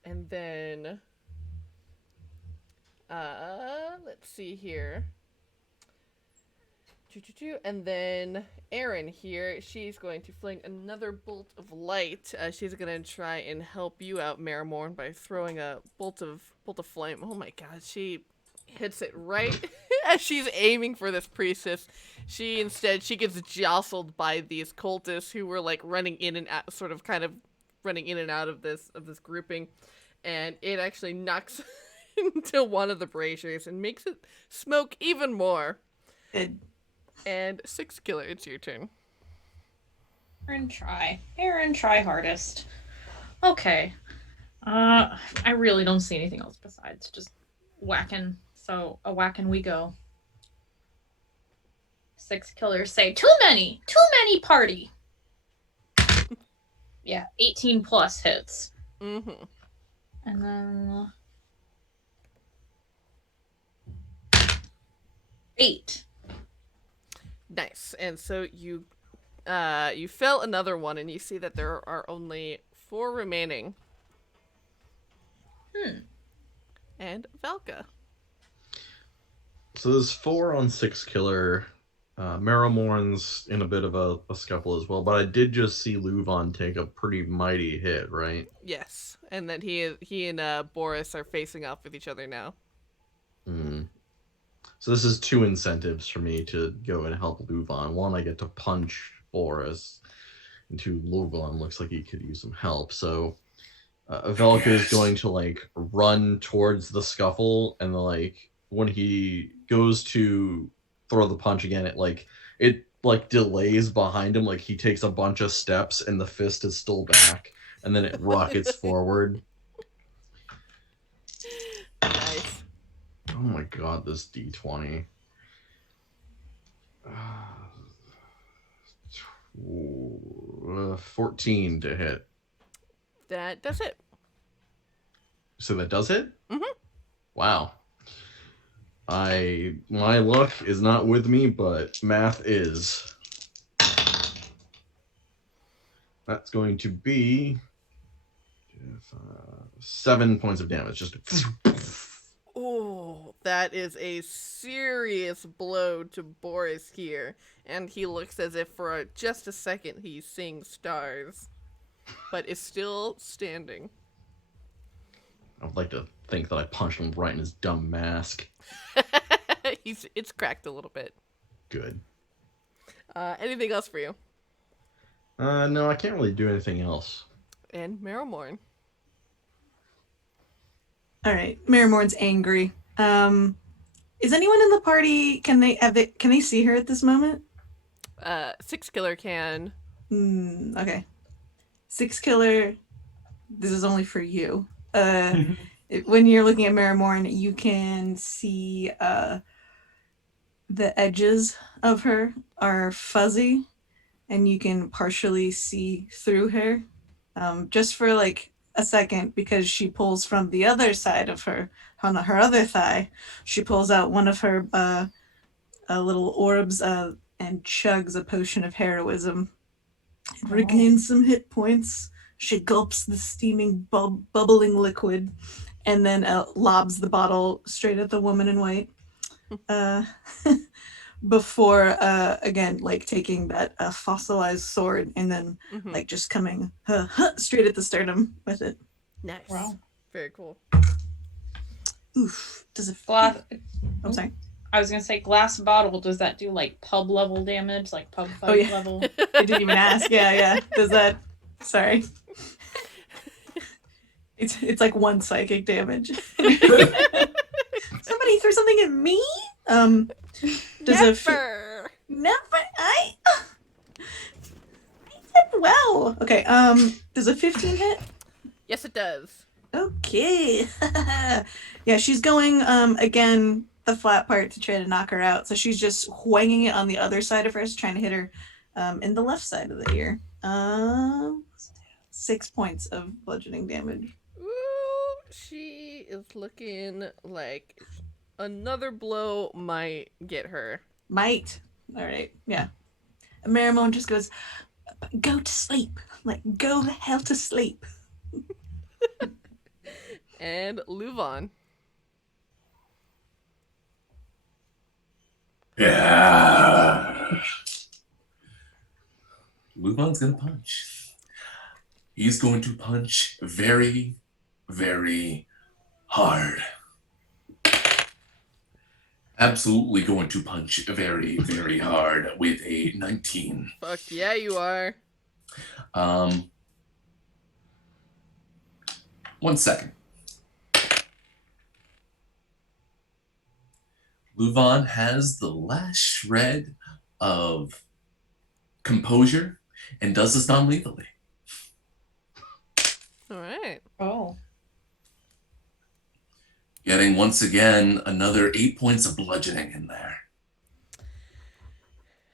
And then, let's see here. And then Erin here, she's going to fling another bolt of light. She's going to try and help you out, Marrowmorn, by throwing a bolt of flame. Oh my god, she hits it right as she's aiming for this priestess. She gets jostled by these cultists who were like running in and out, sort of kind of running in and out of this grouping, and it actually knocks into one of the braziers and makes it smoke even more. Good. And Six Killer, it's your turn. Aaron, try hardest. Okay. I really don't see anything else besides just whacking. So a whacking we go. Six Killers say too many party. Yeah, 18 plus hits. Mm-hmm. And then 8. Nice. And so you fell another one, and you see that there are only 4 remaining. And Valka. So there's 4 on Six Killer. Marrowmorn's in a bit of a scuffle as well, but I did just see LuVon take a pretty mighty hit, right? Yes. And then he and Boris are facing off with each other now. So this is 2 incentives for me to go and help LuVon. 1, I get to punch Boris. And 2, LuVon looks like he could use some help. So Valka is going to like run towards the scuffle, and like when he goes to throw the punch again, it delays behind him, like he takes a bunch of steps and the fist is still back, and then it rockets forward. Nice. Oh my god, this D20. 14 to hit. That does it. So that does it? Mm-hmm. Wow. My luck is not with me, but math is. That's going to be 7 points of damage. Just. Oh, that is a serious blow to Boris here, and he looks as if for just a second he's seeing stars, but is still standing. I would like to think that I punched him right in his dumb mask. It's cracked a little bit. Good. Anything else for you? No, I can't really do anything else. And Marrowmorn. All right, Marrowmorn's angry. Is anyone in the party? Can they see her at this moment? Six Killer can. Okay. Six Killer, this is only for you. When you're looking at Marrowmorn, you can see the edges of her are fuzzy, and you can partially see through her, just for like a second, because she pulls from the other side of her, on her other thigh, she pulls out one of her little orbs and chugs a potion of heroism. It regains some hit points. She gulps the steaming, bubbling liquid, and then lobs the bottle straight at the woman in white. Before, again, like taking that fossilized sword and then like just coming straight at the sternum with it. Nice. Wow. Very cool. Oof. Does it... Glass. I'm sorry. I was gonna say glass bottle. Does that do like pub level damage, like pub fight level? I didn't even ask. Yeah. Does that... Sorry. It's like 1 psychic damage. Somebody threw something at me? Does Never! Never. I did well. Okay, does a 15 hit? Yes, it does. Okay. Yeah, she's going, again, the flat part to try to knock her out. So she's just whanging it on the other side of hers, trying to hit her in the left side of the ear. 6 points of bludgeoning damage. Ooh, she is looking like another blow might get her. Might. All right. Yeah. And Marrowmorn just goes, go to sleep. Like, go the hell to sleep. And LuVon. Yeah. LuVon's gonna punch. He's going to punch very, very hard. Absolutely going to punch very, very hard with a 19. Fuck yeah, you are. 1 second. LuVon has the last shred of composure and does this non-lethally. All right. Oh. Getting once again another 8 points of bludgeoning in there.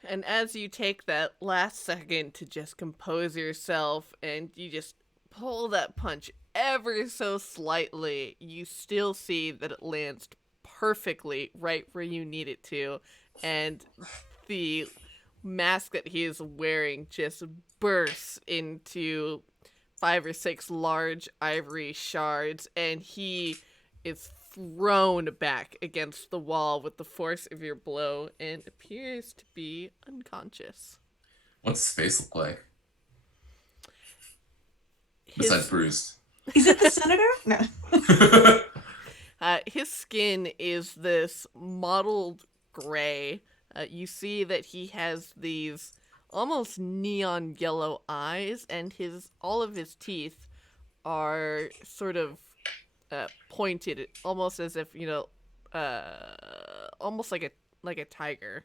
And as you take that last second to just compose yourself and you just pull that punch ever so slightly, you still see that it lands perfectly right where you need it to. And the mask that he is wearing just bursts into 5 or 6 large ivory shards, and he is thrown back against the wall with the force of your blow and appears to be unconscious. What's his face look like? Besides bruised. Is it the senator? No. His skin is this mottled gray. You see that he has these almost neon yellow eyes, and all of his teeth are sort of pointed, almost as if, almost like a tiger.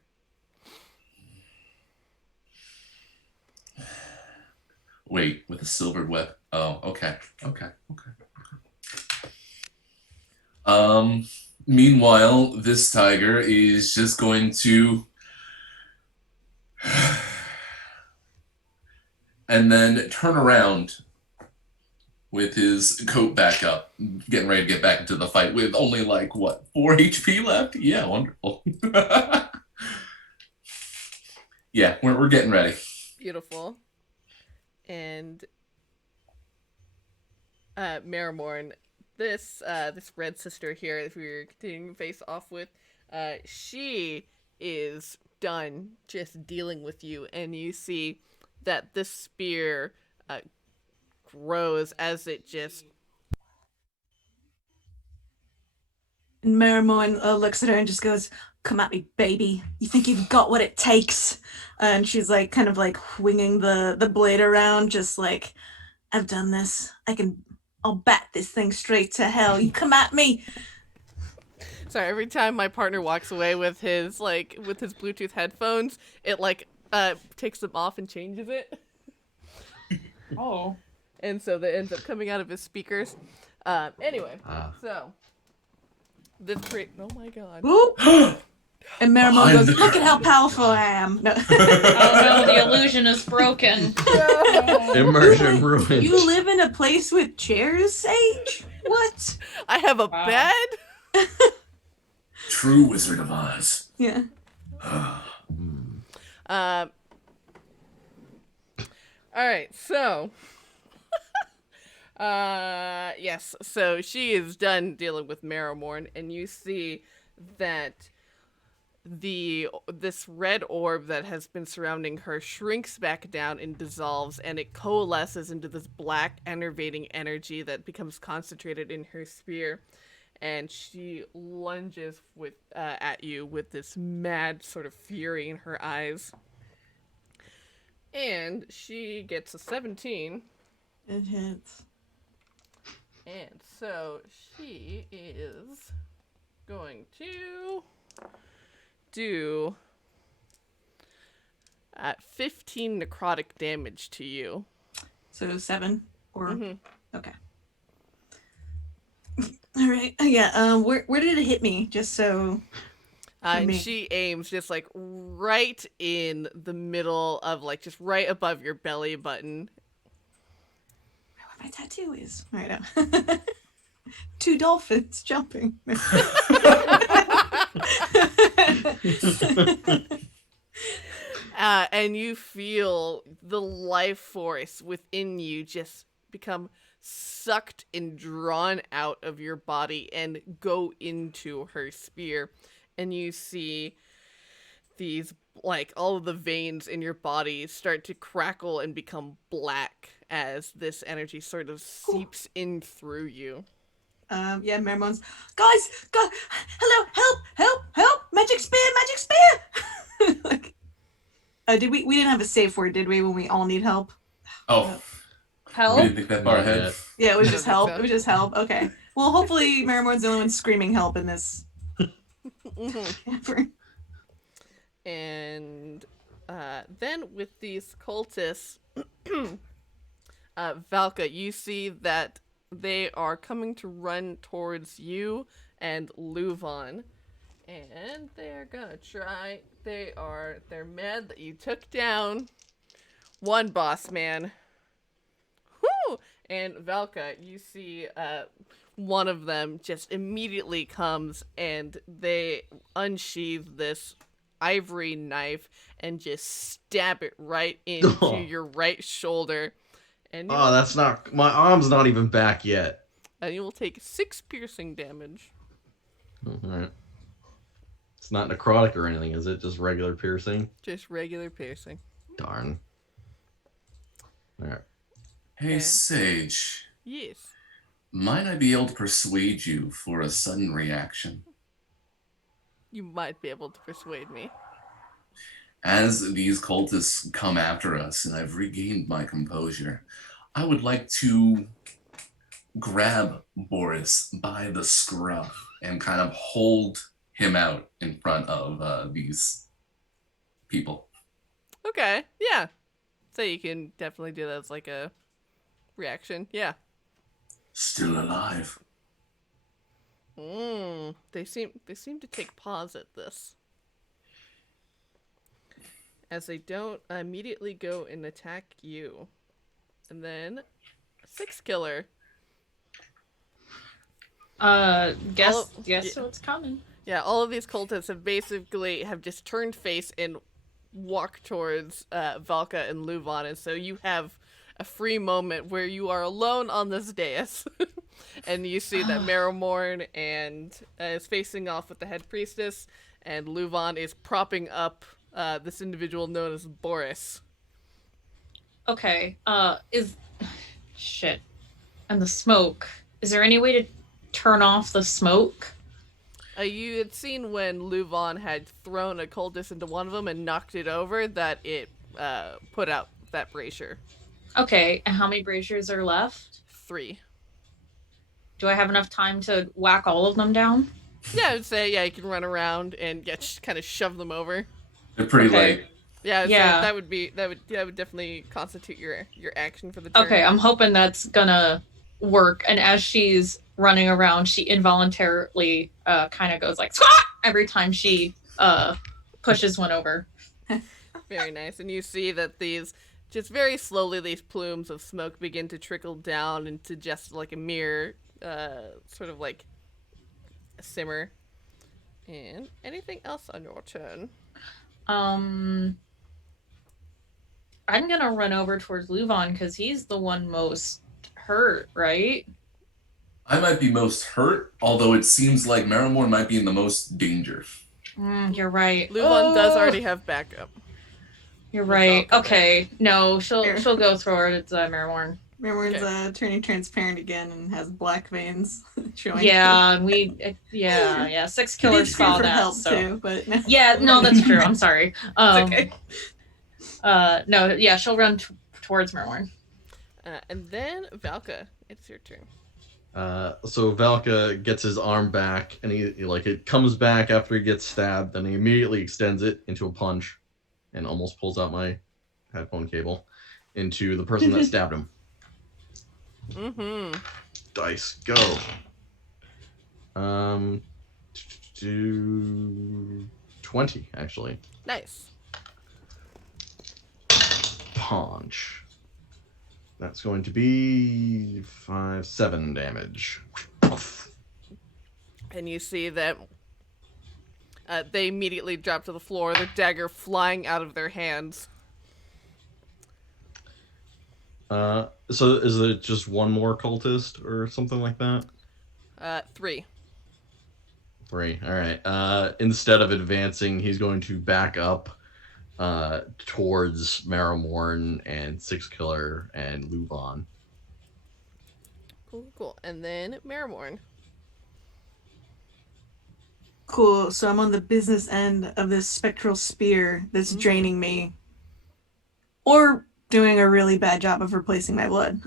Wait, with a silver weapon. Oh, okay. Meanwhile, this tiger is just going to and then turn around with his coat back up, getting ready to get back into the fight with only 4 HP left? Yeah, wonderful. Yeah, we're getting ready. Beautiful. And Marrowmorn, this red sister here that we were continuing to face off with, she is done just dealing with you, and you see that this spear grows as it just... And Marrowmorn looks at her and just goes, come at me, baby. You think you've got what it takes? And she's kind of winging the blade around, just like, I've done this. I'll bat this thing straight to hell. You come at me. Sorry, every time my partner walks away with his Bluetooth headphones, it takes them off and changes it. Oh. And so that ends up coming out of his speakers. Anyway, so this oh my god. Ooh. And Marrowmorn goes, look at how powerful I am. No. Oh no, the illusion is broken. Immersion ruined. You live in a place with chairs, Sage? What? I have a bed? True Wizard of Oz. Yeah. Alright, so yes, so she is done dealing with Marrowmorn, and you see that this red orb that has been surrounding her shrinks back down and dissolves, and it coalesces into this black enervating energy that becomes concentrated in her spear, and she lunges at you with this mad sort of fury in her eyes. And she gets a 17. It hits. And so she is going to do 15 necrotic damage to you. So 7 or Mm-hmm. okay. All right. Yeah. Where did it hit me? Just so. And me. she aims just like right in the middle of like just right above your belly button. My tattoo is right now. 2 dolphins jumping. And you feel the life force within you just become sucked and drawn out of your body and go into her spear. And you see these, like, all of the veins in your body start to crackle and become black as this energy sort of seeps in through you. Yeah, Marrowmorn's, guys, hello, help, magic spear. Like, we didn't have a safe word, did we, when we all need help? Oh, we Help? didn't think that far ahead. Yeah, it was I just don't think help. so. It was just help. Okay. Well, hopefully Marrowmorn's the only one screaming help in this. And then with these cultists, Valka, you see that they are coming to run towards you and LuVon. And they're gonna try. They're mad that you took down one boss man. Whoo! And Valka, you see one of them just immediately comes and they unsheath this ivory knife and just stab it right into your right shoulder. And Oh, that's not... My arm's not even back yet. and you will take 6 piercing damage. Alright. It's not necrotic or anything, is it? Just regular piercing? Just regular piercing. Darn. Alright. Hey, Okay. Sage. Yes. Might I be able to persuade you for a sudden reaction? You might be able to persuade me. As these cultists come after us and I've regained my composure, I would like to grab Boris by the scruff and kind of hold him out in front of these people. Okay, yeah. So you can definitely do that as like a reaction. Yeah. Still alive. They seem to take pause at this. As they don't immediately go and attack you. And then 6 killer. Guess yeah. what's coming. Yeah, all of these cultists have just turned face and walked towards Valka and LuVon, and so you have a free moment where you are alone on this dais. And you see that Marrowmorn and is facing off with the head priestess, and LuVon is propping up this individual known as Boris. Okay, shit. And the smoke. Is there any way to turn off the smoke? You had seen when LuVon had thrown a cultist into one of them and knocked it over that it put out that brazier. Okay, and how many braziers are left? 3. Do I have enough time to whack all of them down? Yeah, I would say, yeah, you can run around and just kind of shove them over. They're pretty Okay. late. Yeah, so Yeah. that would definitely constitute your action for the turn. Okay, I'm hoping that's gonna work. And as she's running around, she involuntarily kind of goes like "Squawk!" every time she pushes one over. Very nice. And you see that these, just very slowly, these plumes of smoke begin to trickle down into just like a mere sort of like a simmer. And anything else on your turn? I'm gonna run over towards LuVon because he's the one most hurt, right? I might be most hurt, although it seems like Marrowmorn might be in the most danger. You're right. LuVon does already have backup. You're right. Valka Okay. No, she'll Here. go through it. It's Marrowmorn. Marrowmorn's turning transparent again and has black veins showing. Yeah, yeah. 6 killers Needs saw for that. help So. too, but no. Yeah, no, that's true. I'm sorry. Okay. No, yeah, she'll run towards Marrowmorn. And then Valka, it's your turn. So Valka gets his arm back, and he like it comes back after he gets stabbed, then he immediately extends it into a punch, and almost pulls out my headphone cable into the person that stabbed him. Mm-hmm. Dice, go. To 20 actually. Nice. Punch. That's going to be 7 damage. And you see that they immediately drop to the floor, the dagger flying out of their hands. So is it just one more cultist or something like that? 3. 3. All right. Instead of advancing, he's going to back up towards Marrowmorn and Six Killer and LuVon. Cool. And then Marrowmorn. Cool. So I'm on the business end of this spectral spear that's draining me. Or doing a really bad job of replacing my blood.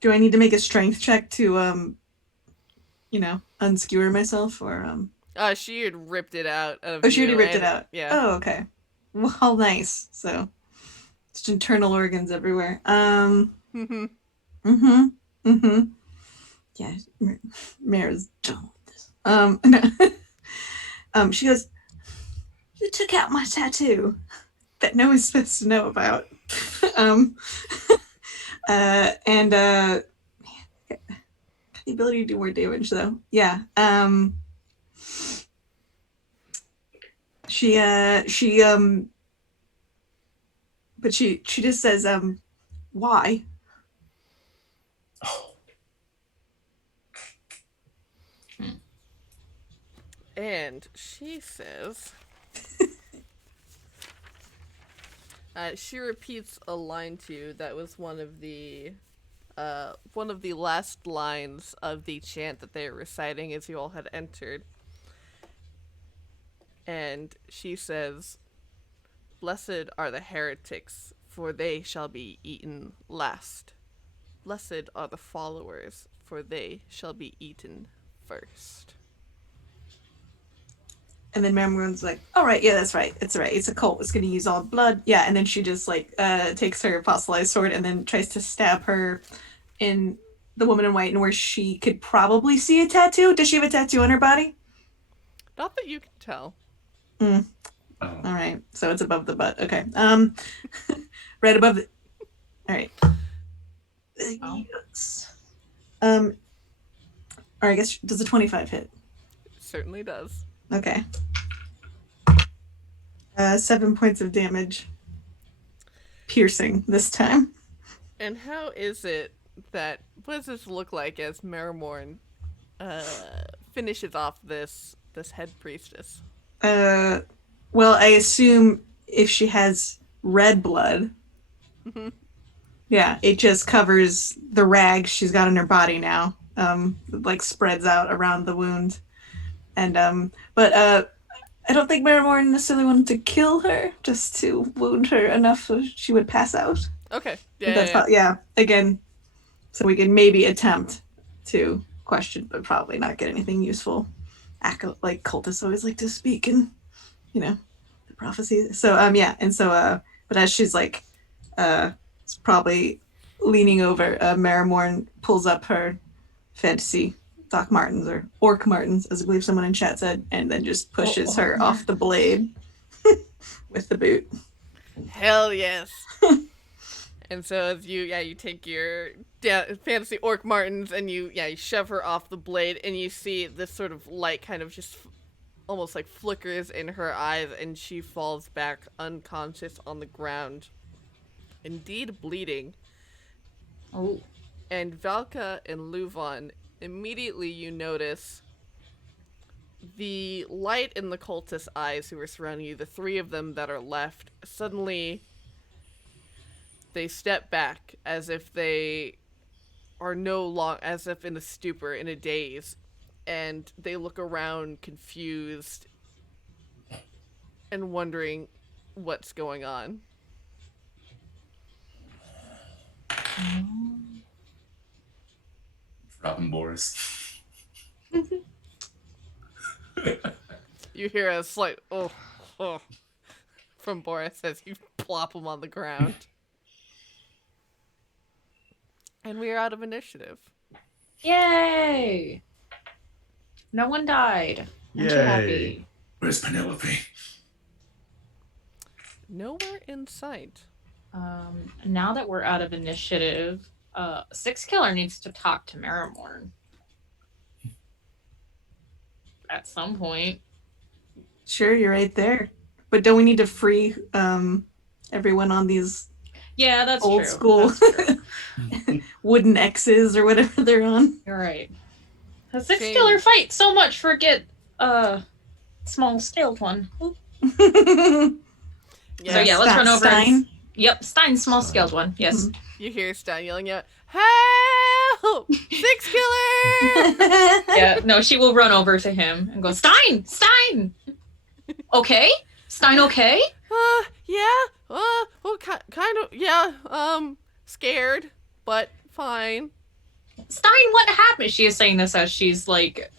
Do I need to make a strength check to unskewer myself or She had ripped it out of Oh, she already you, ripped it out. Yeah. Oh, okay. Well, nice. So just internal organs everywhere. Yeah, Mara's done with this. No. She goes, "You took out my tattoo that no one's supposed to know about." And the ability to do more damage though. Yeah. But she just says, why? And she says, she repeats a line to you that was one of the last lines of the chant that they were reciting as you all had entered. And she says, "Blessed are the heretics, for they shall be eaten last. Blessed are the followers, for they shall be eaten first." And then Marrowmorn's like, "All right, yeah, that's right. It's right. It's a cult. It's going to use all blood." Yeah, and then she just takes her fossilized sword and then tries to stab her in the woman in white, and where she could probably see a tattoo. Does she have a tattoo on her body? Not that you can tell. All right, so it's above the butt. Okay, right above the. All right. Yes. Or I guess does a 25 hit? It certainly does. Okay. 7 points of damage. Piercing this time. And how is it that, what does this look like as Marrowmorn finishes off this head priestess? Well, I assume if she has red blood, yeah, it just covers the rag she's got on her body now. Spreads out around the wound. And but I don't think Marrowmorn necessarily wanted to kill her, just to wound her enough so she would pass out. Okay. Yeah. Again, so we can maybe attempt to question, but probably not get anything useful. Like cultists always like to speak in, the prophecy. So but as she's it's probably leaning over, Marrowmorn pulls up her fantasy Doc Martens or Orc Martens, as I believe someone in chat said, and then just pushes her off the blade with the boot. Hell yes. And so as you take your fantasy Orc Martens and you shove her off the blade, and you see this sort of light kind of just almost like flickers in her eyes, and she falls back unconscious on the ground, indeed bleeding. Oh. And Valka and LuVon, immediately you notice the light in the cultist's eyes who are surrounding you, the 3 of them that are left, suddenly they step back as if they are as if in a stupor, in a daze, and they look around confused and wondering what's going on. Dropping Boris. You hear a slight oh from Boris as you plop him on the ground. And we are out of initiative. Yay! No one died. Aren't you Yay. happy? Where's Penelope? Nowhere in sight. Now that we're out of initiative, Six Killer needs to talk to Marrowmorn. At some point. Sure, you're right there. But don't we need to free everyone on these Yeah, that's old true. school That's true. wooden X's or whatever they're on? You're right. The Six Shame. Killer fight so much for get small scaled one. Oop. Yeah, So yeah, let's run over. Stein. Yep, Stein small scaled one. Yes. You hear Stein yelling out, "Help! Six Killer!" Yeah. No, she will run over to him and go, Stein. Okay. Stein. Okay. Yeah. Well, kind of. Yeah. Scared, but fine. Stein, what happened? She is saying this as she's like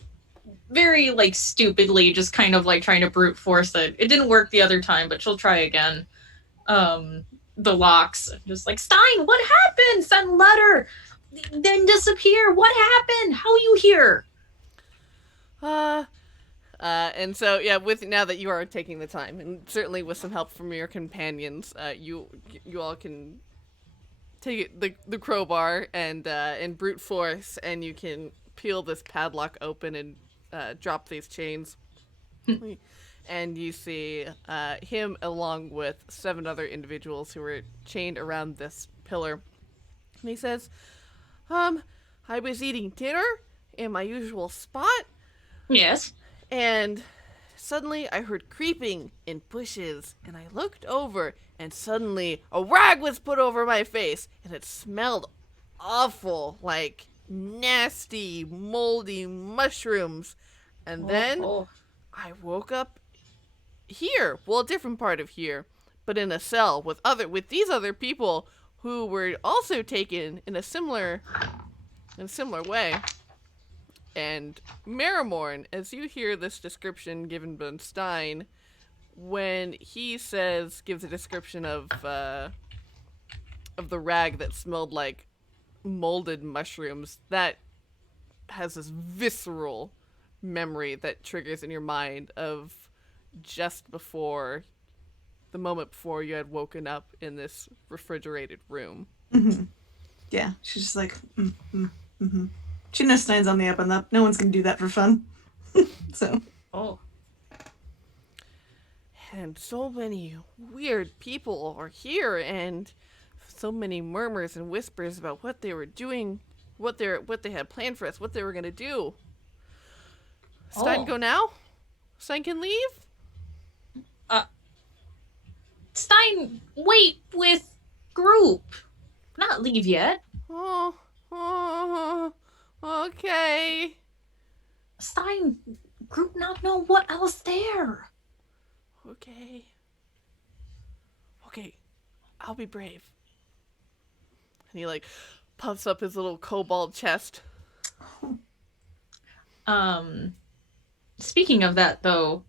very like stupidly just kind of like trying to brute force it. It didn't work the other time, but she'll try again. The locks just like, Stein, what happened? Send letter, then disappear. What happened? How are you here? And so yeah, with now that you are taking the time, and certainly with some help from your companions, you all can take the crowbar and brute force, and you can peel this padlock open and drop these chains. And you see him along with 7 other individuals who were chained around this pillar. And he says, I was eating dinner in my usual spot, Yes. and suddenly I heard creeping in bushes, and I looked over, and suddenly a rag was put over my face, and it smelled awful, like nasty, moldy mushrooms. And then I woke up here, well, a different part of here, but in a cell with these other people who were also taken in a similar way. And Marrowmorn, as you hear this description given by Stein, when he gives a description of the rag that smelled like molded mushrooms, that has this visceral memory that triggers in your mind of just before the moment before you had woken up in this refrigerated room. Mm-hmm. Yeah, she's just like, mm-hmm. She knows Stein's on the up and up. No one's gonna do that for fun. So. Oh. And so many weird people are here, and so many murmurs and whispers about what they were doing, what they had planned for us, what they were gonna do. Stein, go now? Stein can leave? Stein, wait with group. Not leave yet. Oh, okay. Stein, group not know what else there. Okay, I'll be brave. And he like puffs up his little kobold chest. Speaking of that though,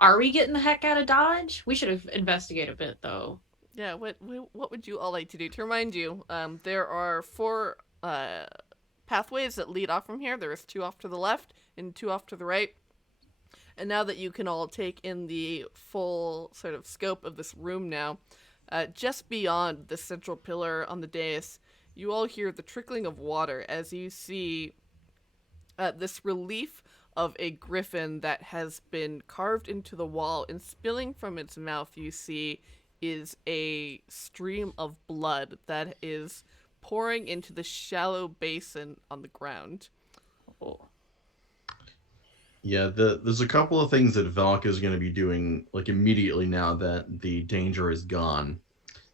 are we getting the heck out of Dodge? We should have investigated a bit though. Yeah, what would you all like to do? To remind you, there are 4 pathways that lead off from here. There is 2 off to the left and 2 off to the right. And now that you can all take in the full sort of scope of this room now, just beyond the central pillar on the dais, you all hear the trickling of water as you see this relief of a griffin that has been carved into the wall, and spilling from its mouth you see is a stream of blood that is pouring into the shallow basin on the ground. Oh. Yeah, there's a couple of things that Valka is going to be doing like immediately now that the danger is gone.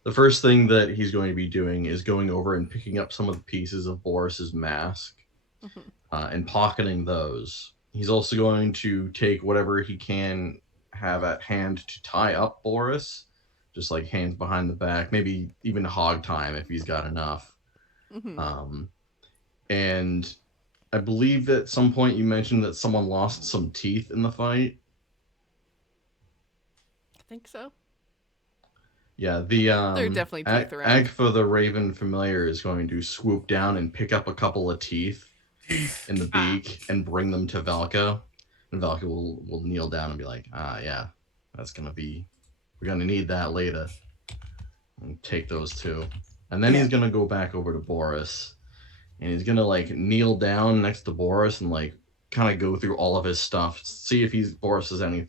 The first thing that he's going to be doing is going over and picking up some of the pieces of Boris's mask and pocketing those. He's also going to take whatever he can have at hand to tie up Boris, just like hands behind the back, maybe even hog time if he's got enough. And I believe at some point you mentioned that someone lost some teeth in the fight. I think so. Yeah, the There are definitely teeth around. Agfa the Raven Familiar is going to swoop down and pick up a couple of teeth in the beak and bring them to Valka. And Valka will kneel down and be like, yeah, we're gonna need that later. And take those two. And then he's gonna go back over to Boris. And he's gonna like kneel down next to Boris and like kind of go through all of his stuff, see if Boris has any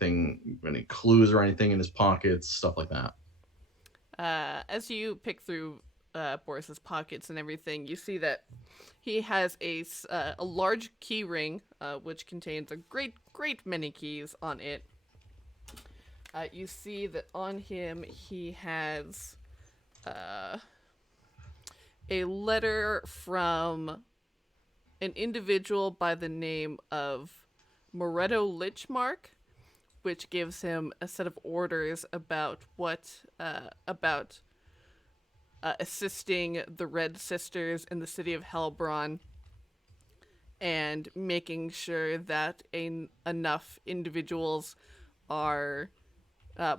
clues or anything in his pockets, stuff like that. As you pick through Boris's pockets and everything, you see that he has a large key ring, which contains a great many keys on it. You see that on him he has a letter from an individual by the name of Moretto Lichmark, which gives him a set of orders about assisting the Red Sisters in the city of Helbron and making sure that enough individuals are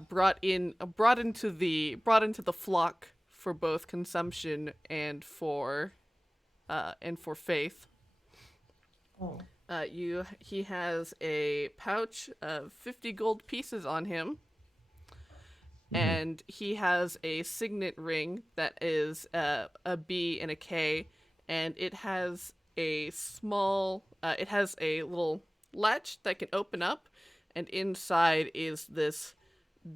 brought into the flock for both consumption and for faith. Oh. He has a pouch of 50 gold pieces on him, and he has a signet ring that is a B and a K, and it has a little latch that can open up, and inside is this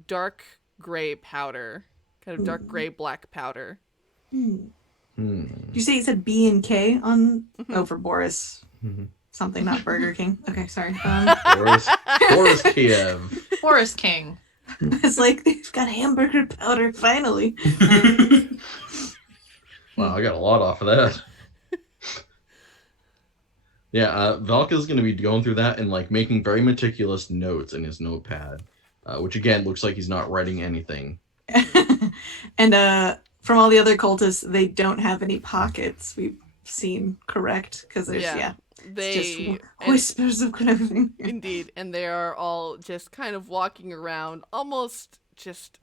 dark gray powder, kind of dark gray black powder. Did you say it said B and K on? Oh, for Boris. Something, not Burger King. Okay, sorry. Boris Kiev. Boris King. It's like they've got hamburger powder finally. Wow, I got a lot off of that. Yeah, Valka's going to be going through that and like making very meticulous notes in his notepad, which again looks like he's not writing anything. And from all the other cultists, they don't have any pockets. We've seen, correct? Because there's it's just whispers of clothing. Indeed, and they are all just kind of walking around, almost just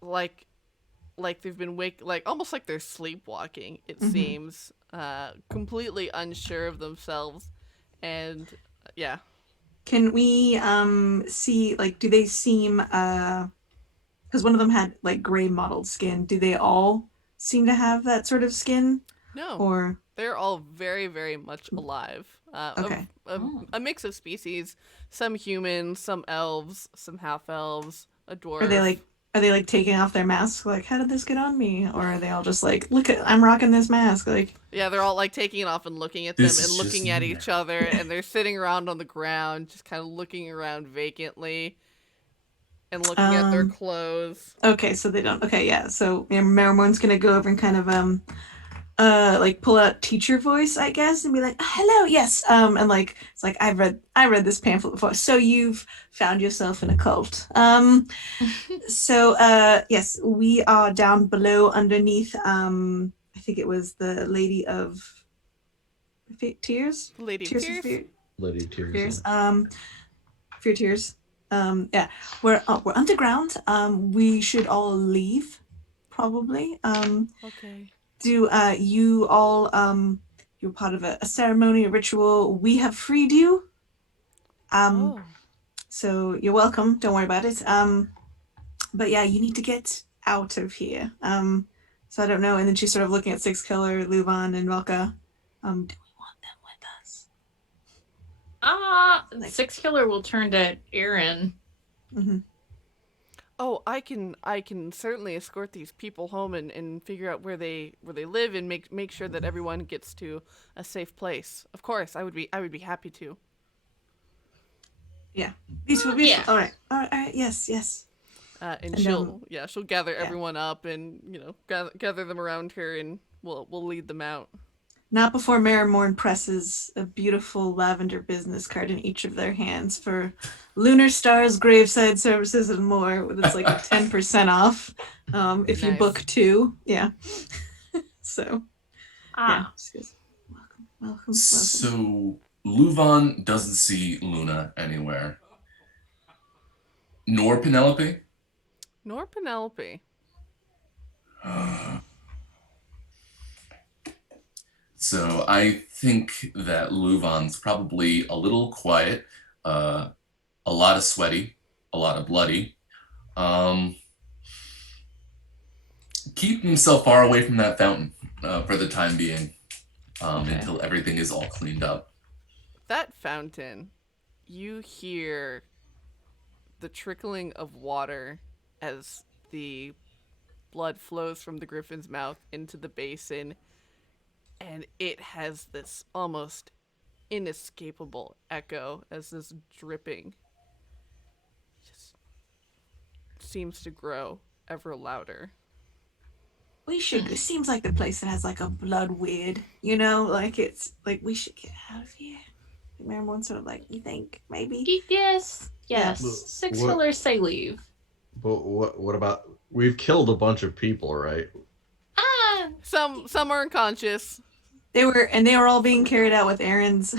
like they've been almost like they're sleepwalking. It seems completely unsure of themselves, and yeah. Can we see, like, do they seem because one of them had like gray mottled skin? Do they all seem to have that sort of skin? No. Or they're all very, very much alive. Okay. A mix of species. Some humans, some elves, some half-elves, a dwarf. Are they like taking off their masks? Like, how did this get on me? Or are they all just like, look at, I'm rocking this mask? Like, yeah, they're all like taking it off and looking at them and looking at each other, and they're sitting around on the ground, just kind of looking around vacantly and looking at their clothes. Okay, so they don't. Okay, yeah. So Marrowmorn's gonna go over and kind of like pull out teacher voice, I guess, and be like, hello, yes, and like it's like I read this pamphlet before. So you've found yourself in a cult. So yes, we are down below underneath. I think it was the Lady of Tears. Lady Tears Tears. of Fear. Lady Tears. Fears. Fear Tears. Yeah, we're underground. We should all leave, probably. Okay. Do you all you're part of a ceremony, a ritual? We have freed you. So you're welcome. Don't worry about it. But yeah, you need to get out of here. So I don't know. And then she's sort of looking at Six Killer, LuVon, and Valka. Do we want them with us? Six Killer will turn to Aaron. Mm-hmm. Oh, I can certainly escort these people home and figure out where they live and make sure that everyone gets to a safe place. Of course, I would be happy to. Yeah. Peaceful. Yeah. All right. Yes. And she'll gather everyone up and gather them around her, and we'll lead them out. Not before Marrowmorn presses a beautiful lavender business card in each of their hands for Lunar Stars, Graveside Services, and more. It's like a 10% off if you Nice. book 2. Yeah. So, yeah. She goes, welcome. So LuVon doesn't see Luna anywhere. Nor Penelope? Nor Penelope. So I think that LuVon's probably a little quiet, a lot of sweaty, a lot of bloody. Um, keep himself far away from that fountain for the time being, Okay. until everything is all cleaned up. That fountain, you hear the trickling of water as the blood flows from the griffin's mouth into the basin, and it has this almost inescapable echo as this dripping just seems to grow ever louder. We should. It seems like the place that has like a blood weird, you know, like it's like we should get out of here. Marrowmorn sort of like, you think maybe? Yes. Yeah. Six What- pillars say leave. But what about we've killed a bunch of people, right? Ah, Some are unconscious. They were all being carried out with Aaron's.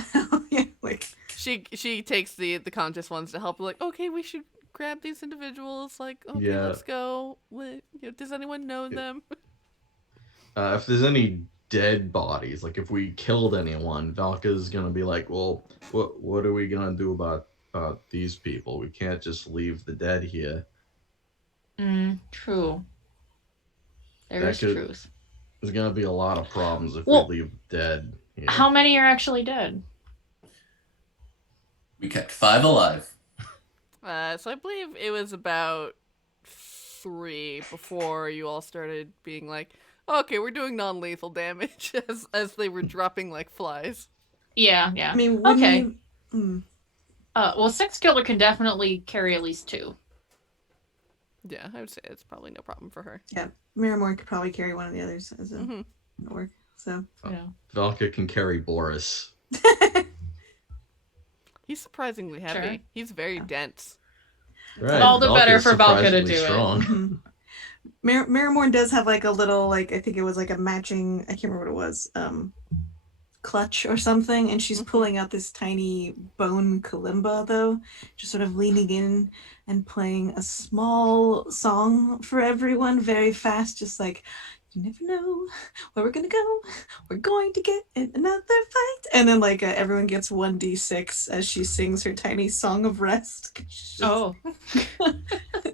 Yeah, like She takes the conscious ones to help. Like, okay, we should grab these individuals. Like, okay, Yeah. let's go. Does anyone know them? If there's any dead bodies, like if we killed anyone, Valka's gonna be like, well, what are we gonna do about these people? We can't just leave the dead here. true. There That is could- truth. There's gonna be a lot of problems if Well, we leave dead here. How many are actually dead? We kept 5 alive. So I believe it was about 3 before you all started being like, okay, we're doing non-lethal damage as they were dropping like flies. Yeah. I mean, wouldn't Okay. you- Hmm. Well, Six Killer can definitely carry at least 2. Yeah, I would say it's probably no problem for her. Marrowmorn could probably carry one of the others as a Hmm orc. So Yeah. Valka can carry Boris. He's surprisingly heavy. Sure. He's very dense. Right. All the better Valka's for Valka to surprisingly do it. strong. Mhm. Marrowmorn does have like a little, like, I think it was like a matching, I can't remember what it was, clutch or something, and she's pulling out this tiny bone kalimba though, just sort of leaning in and playing a small song for everyone very fast, just like, you never know where we're gonna go, we're going to get in another fight, and then like everyone gets 1d6 as she sings her tiny song of rest. She's just- Oh.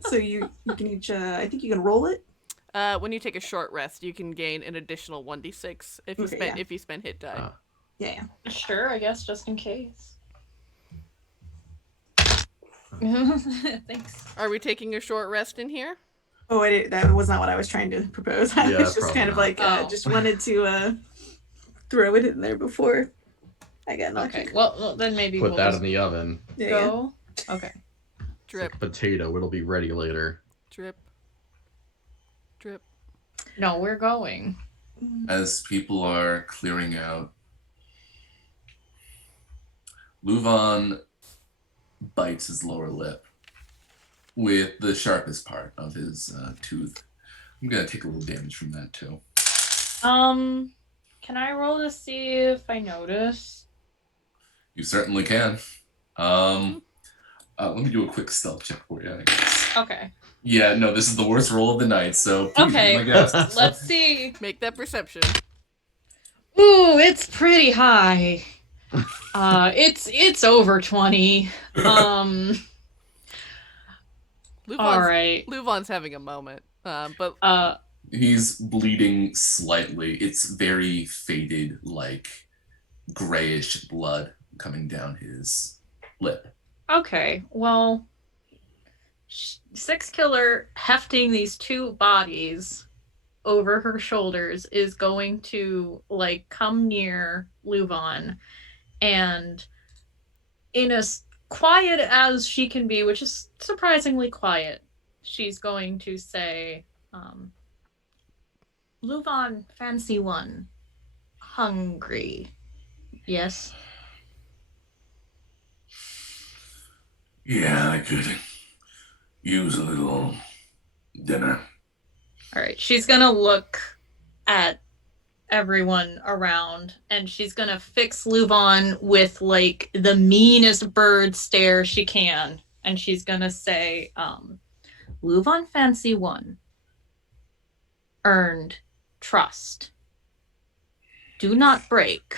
so you can each I think you can roll it. When you take a short rest, you can gain an additional 1d6 if you Okay, spend yeah. if you spend hit die. Yeah. Sure, I guess, just in case. Thanks. Are we taking a short rest in here? Oh, that was not what I was trying to propose. I Yeah, was just probably kind of not. like, Oh. just wanted to throw it in there before I got knocked. Okay, well, then maybe Put we'll that just in the oven. Yeah, go. Okay. It's Drip, like potato. It'll be ready later. drip, drip. No, we're going. As people are clearing out, LuVon bites his lower lip with the sharpest part of his tooth. I'm gonna take a little damage from that too. Can I roll to see if I notice? You certainly can. Let me do a quick stealth check for you, I guess. Okay. Yeah, no, this is the worst roll of the night, so please Okay. be my guest. Let's see. Make that perception. Ooh, it's pretty high. It's over 20. LuVon's, All right. LuVon's having a moment. But He's bleeding slightly. It's very faded, like grayish blood coming down his lip. Okay. Well, Six Killer hefting these 2 bodies over her shoulders is going to like come near LuVon, and in as quiet as she can be, which is surprisingly quiet, she's going to say, LuVon, fancy one, hungry, yes? Yeah, I could use a little dinner. All right, she's gonna look at everyone around, and she's gonna fix LuVon with like the meanest bird stare she can, and she's gonna say, LuVon fancy one, earned trust. do not break.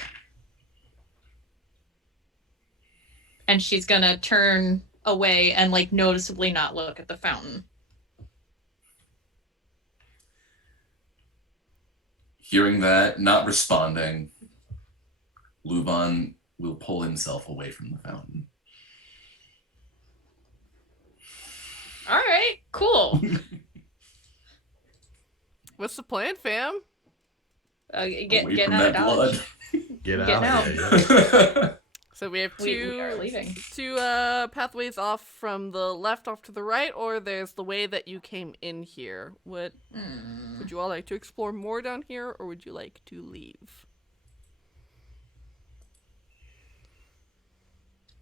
And she's gonna turn away and like noticeably not look at the fountain. Hearing that, not responding, LuVon will pull himself away from the fountain. All right, cool. What's the plan, fam? Get Away from out of that blood. Dodge. Get Get out. out. Yeah. So we have We are leaving. two pathways off from the left off to the right, or there's the way that you came in here. What would you all like to explore more down here, or would you like to leave?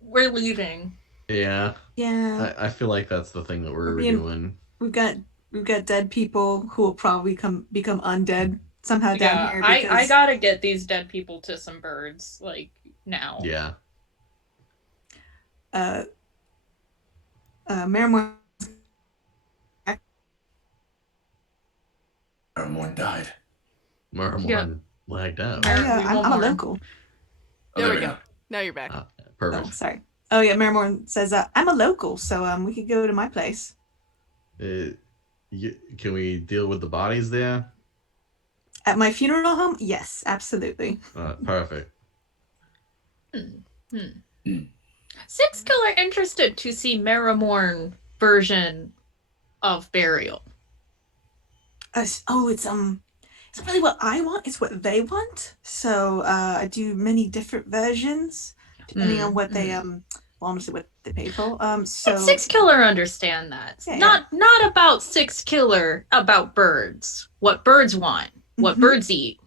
We're leaving. Yeah. Yeah. I feel like that's the thing that we're Being- doing. We've got dead people who will probably become undead somehow down here. I Because, gotta get these dead people to some birds, like, now. Yeah. Marrowmorn. Marrowmorn died. Marrowmorn lagged out. Oh, yeah, We I'm want a more. local. Oh, There we go. Now you're back. Oh, Perfect. sorry. Oh yeah, Marrowmorn says I'm a local, so we could go to my place. Can we deal with the bodies there? At my funeral home? Yes, absolutely. Perfect. Six Killer interested to see Marrowmorn version of burial. It's not really what I want, it's what they want. So I do many different versions depending on what they well, honestly what they pay for. So Six Killer understand that. Yeah, Not about Six Killer, about birds. What birds want. What Mhm. birds eat.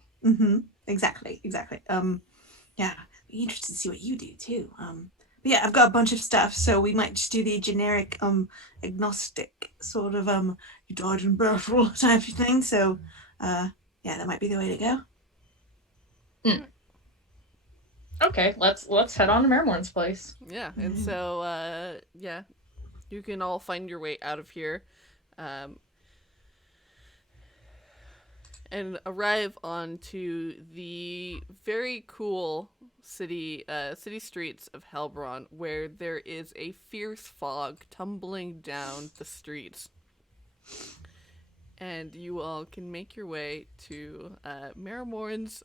Exactly. Yeah, be interested to see what you do too. But yeah, I've got a bunch of stuff, so we might just do the generic agnostic sort of you died in battle type of thing. So yeah, that might be the way to go. Okay, let's head on to Marrowmorn's place. Yeah, and so yeah, you can all find your way out of here, and arrive onto the very cool city streets of Helbron, where there is a fierce fog tumbling down the streets, and you all can make your way to Marrowmorn's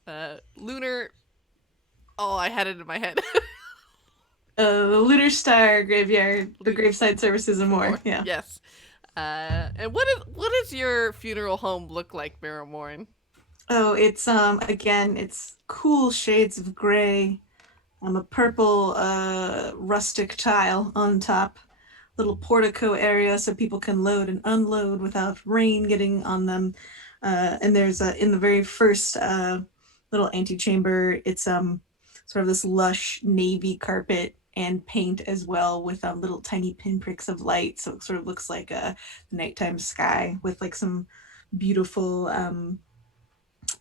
lunar. Oh, I had it in my head. The Lunar Star Graveyard, the graveside services and more. Yeah. Yes. And what does your funeral home look like, Marrowmorn? Oh, it's again, it's cool shades of gray. A purple rustic tile on top. Little portico area so people can load and unload without rain getting on them. And there's in the very first little antechamber, it's sort of this lush navy carpet and paint as well, with little tiny pinpricks of light, so it sort of looks like a nighttime sky with like some beautiful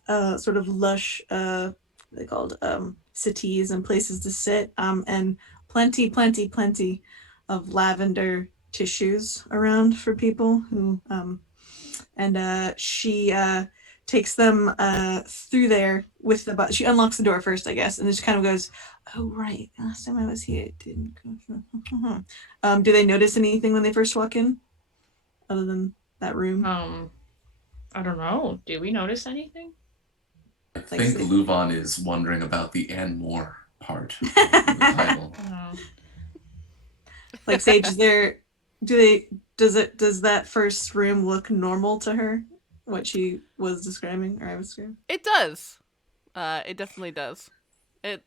sort of lush what are they called settees and places to sit, and plenty of lavender tissues around for people who and she takes them through there with the she unlocks the door first, I guess, and just kind of goes, oh right, last time I was here it didn't go. Do they notice anything when they first walk in other than that room? I don't know. Do we notice anything? I think LuVon is wondering about the and more part of the title. Like Sage, is there does that first room look normal to her? What she was describing, or I was describing? It does. It definitely does.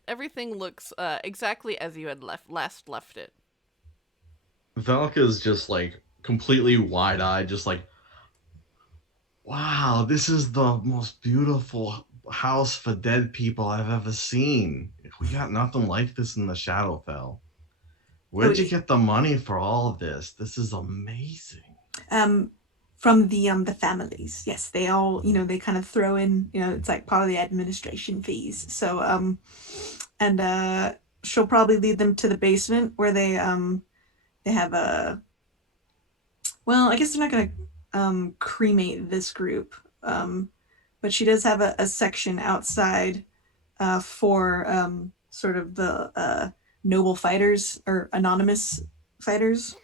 Everything looks exactly as you had last left it. Valka's just like completely wide-eyed, just like, wow, this is the most beautiful house for dead people I've ever seen. We got nothing like this in the Shadowfell. Where'd you get the money for all of this? This is amazing. From the families, yes, they all, they kind of throw in, it's like part of the administration fees. So and she'll probably lead them to the basement where they have a, well, I guess they're not gonna cremate this group, but she does have a section outside for sort of the noble fighters or anonymous fighters.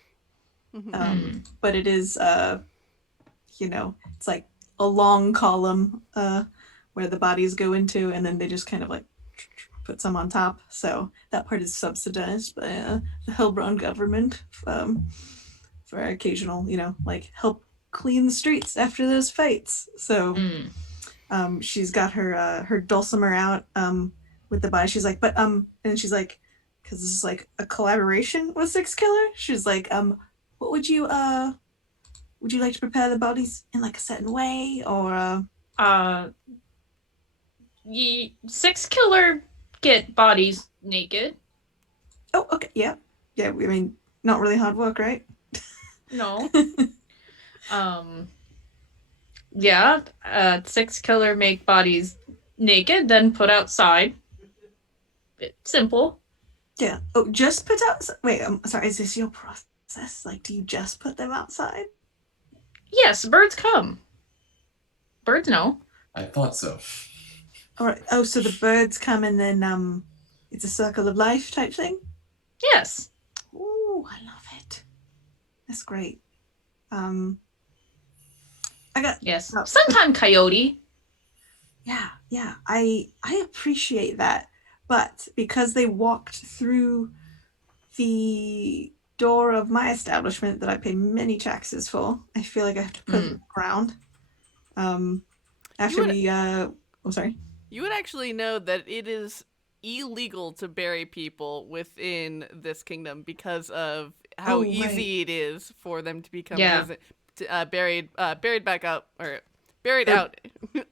But it is, it's like a long column where the bodies go into, and then they just kind of like put some on top. So that part is subsidized by the Hellbron government for occasional, like help clean the streets after those fights. So she's got her dulcimer out with the body. She's like, but and she's like, because this is like a collaboration with Six Killer. She's like, what would you like to prepare the bodies in like a certain way, or Six Killer get bodies naked. Oh, okay, yeah. I mean, not really hard work, right? No. Six Killer make bodies naked, then put outside. It's simple. Yeah. Oh, just put outside. Wait, sorry. Is this your process? Like, do you just put them outside? Yes, birds come. Birds know. I thought so. All right. Oh, so the birds come and then it's a circle of life type thing? Yes. Ooh, I love it. That's great. I got Yes. Sometime coyote. Yeah. I appreciate that. But because they walked through the door of my establishment that I pay many taxes for, I feel like I have to put them around. After sorry. You would actually know that it is illegal to bury people within this kingdom because of how easy it is for them to become buried back up, or buried out,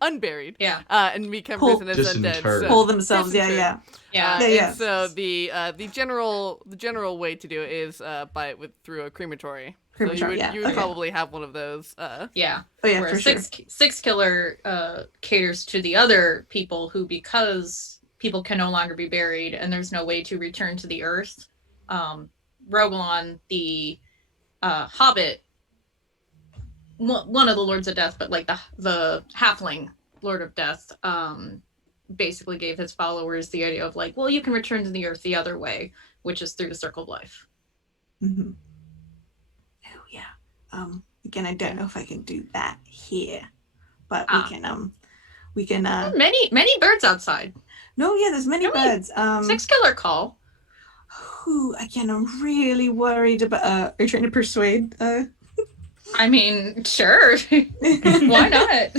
unburied, and become prison as undead. So, pull themselves, yeah. And so the general way to do it is through a crematory. So you would probably have one of those. Where Six Killer caters to the other people who, because people can no longer be buried and there's no way to return to the earth. Rogalon, the Hobbit, one of the Lords of Death, but like the halfling Lord of Death, basically gave his followers the idea of like, well, you can return to the earth the other way, which is through the Circle of Life. Mm-hmm. Oh yeah. Again, I don't know if I can do that here, but we can. Many birds outside. No, yeah, there's many birds. Six Killer call. Again, I'm really worried about. Are you trying to persuade? I mean, sure. Why not?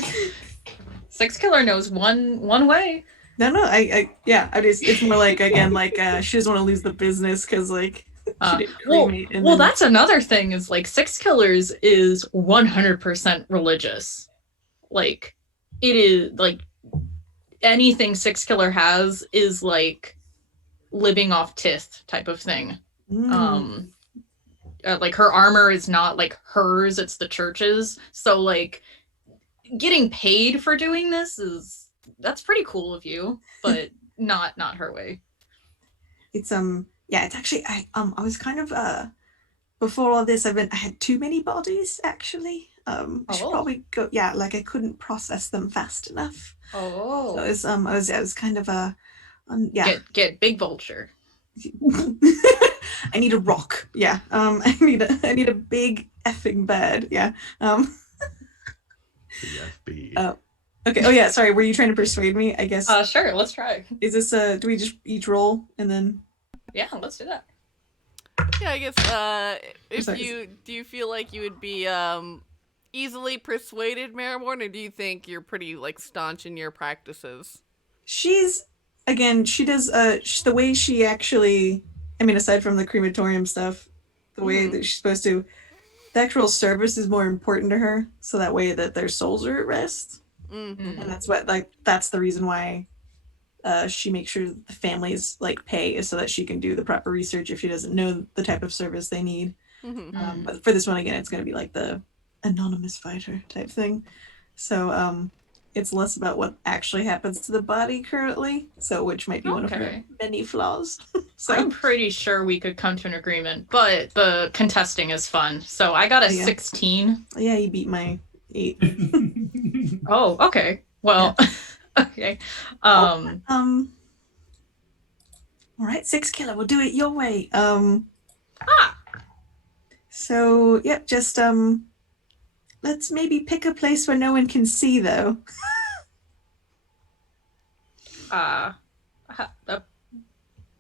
Six Killer knows one way. No, it's more like, again, like she doesn't want to lose the business because like she didn't cremate. Well, that's another thing is like Six Killers is 100% religious. Like it is like anything Six Killer has is like living off tith type of thing. Like her armor is not like hers, it's the church's. So like getting paid for doing this that's pretty cool of you, but not her way. It's it's actually I was kind of before all this I had too many bodies actually. I should probably go like I couldn't process them fast enough. So I was kind of get big vulture. I need a rock. Yeah. I need a big effing bed. Yeah. FB. Okay. Oh yeah. Sorry. Were you trying to persuade me? I guess. Sure. Let's try. Is this do we just each roll and then? Yeah. Let's do that. Yeah. I guess. Do you feel like you would be easily persuaded, Marrowmorn, or do you think you're pretty like staunch in your practices? She does the way she actually. I mean, aside from the crematorium stuff, the way that she's supposed to, the actual service is more important to her, so that way that their souls are at rest. And that's the reason why she makes sure the families like pay, is so that she can do the proper research if she doesn't know the type of service they need. But for this one, again, it's going to be like the anonymous fighter type thing. So it's less about what actually happens to the body currently, so which might be one of her many flaws. So I'm pretty sure we could come to an agreement, but the contesting is fun. So I got a 16. Yeah, you beat my 8. Oh, okay. Well, okay. All right, 6 killer. We'll do it your way. Ah. So yeah, just let's maybe pick a place where no one can see though.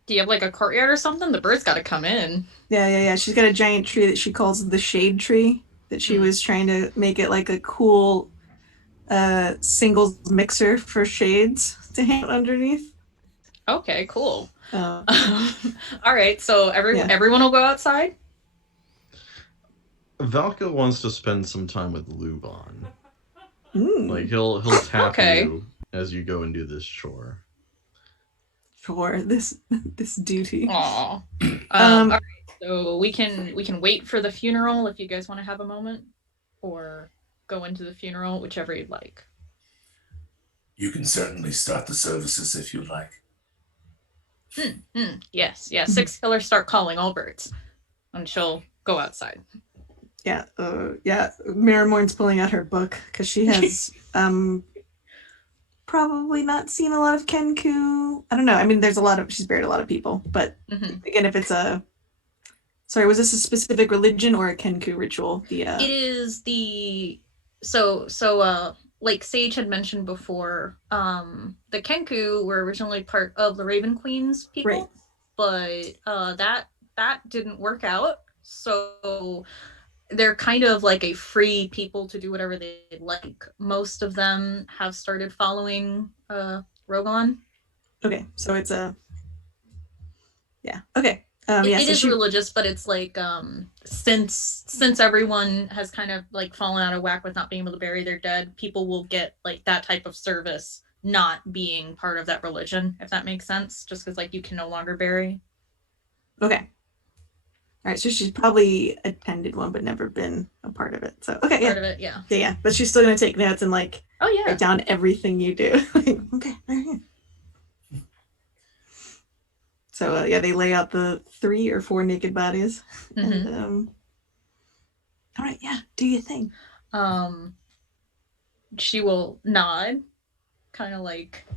Do you have like a courtyard or something? The bird's got to come in. Yeah. She's got a giant tree that she calls the shade tree. That she was trying to make it like a cool singles mixer for shades to hang out underneath. Okay, cool. All right, so everyone will go outside. Valka wants to spend some time with LuVon. Like he'll tap you as you go and do this chore. For this duty. Aw. All right, so we can wait for the funeral if you guys want to have a moment, or go into the funeral, whichever you'd like. You can certainly start the services if you like. Yes. 6 killers start calling all birds, and she'll go outside. Yeah. Marrowmorn's pulling out her book because she has probably not seen a lot of Kenku. I don't know. I mean, she's buried a lot of people, but again, if it's sorry, was this a specific religion or a Kenku ritual? It is like Sage had mentioned before, the Kenku were originally part of the Raven Queen's people, right. But that didn't work out. So they're kind of like a free people to do whatever they like. Most of them have started following Rogon. Okay, so it's okay. It is religious, but it's like since everyone has kind of like fallen out of whack with not being able to bury their dead, people will get like that type of service not being part of that religion, if that makes sense, just because like you can no longer bury. Okay. All right, so she's probably attended one but never been a part of it. So okay, part of it, yeah. Yeah, but she's still gonna take notes and like write down everything you do. Okay, all right. So they lay out the 3 or 4 naked bodies. And, all right, do your thing. She will nod, kind of like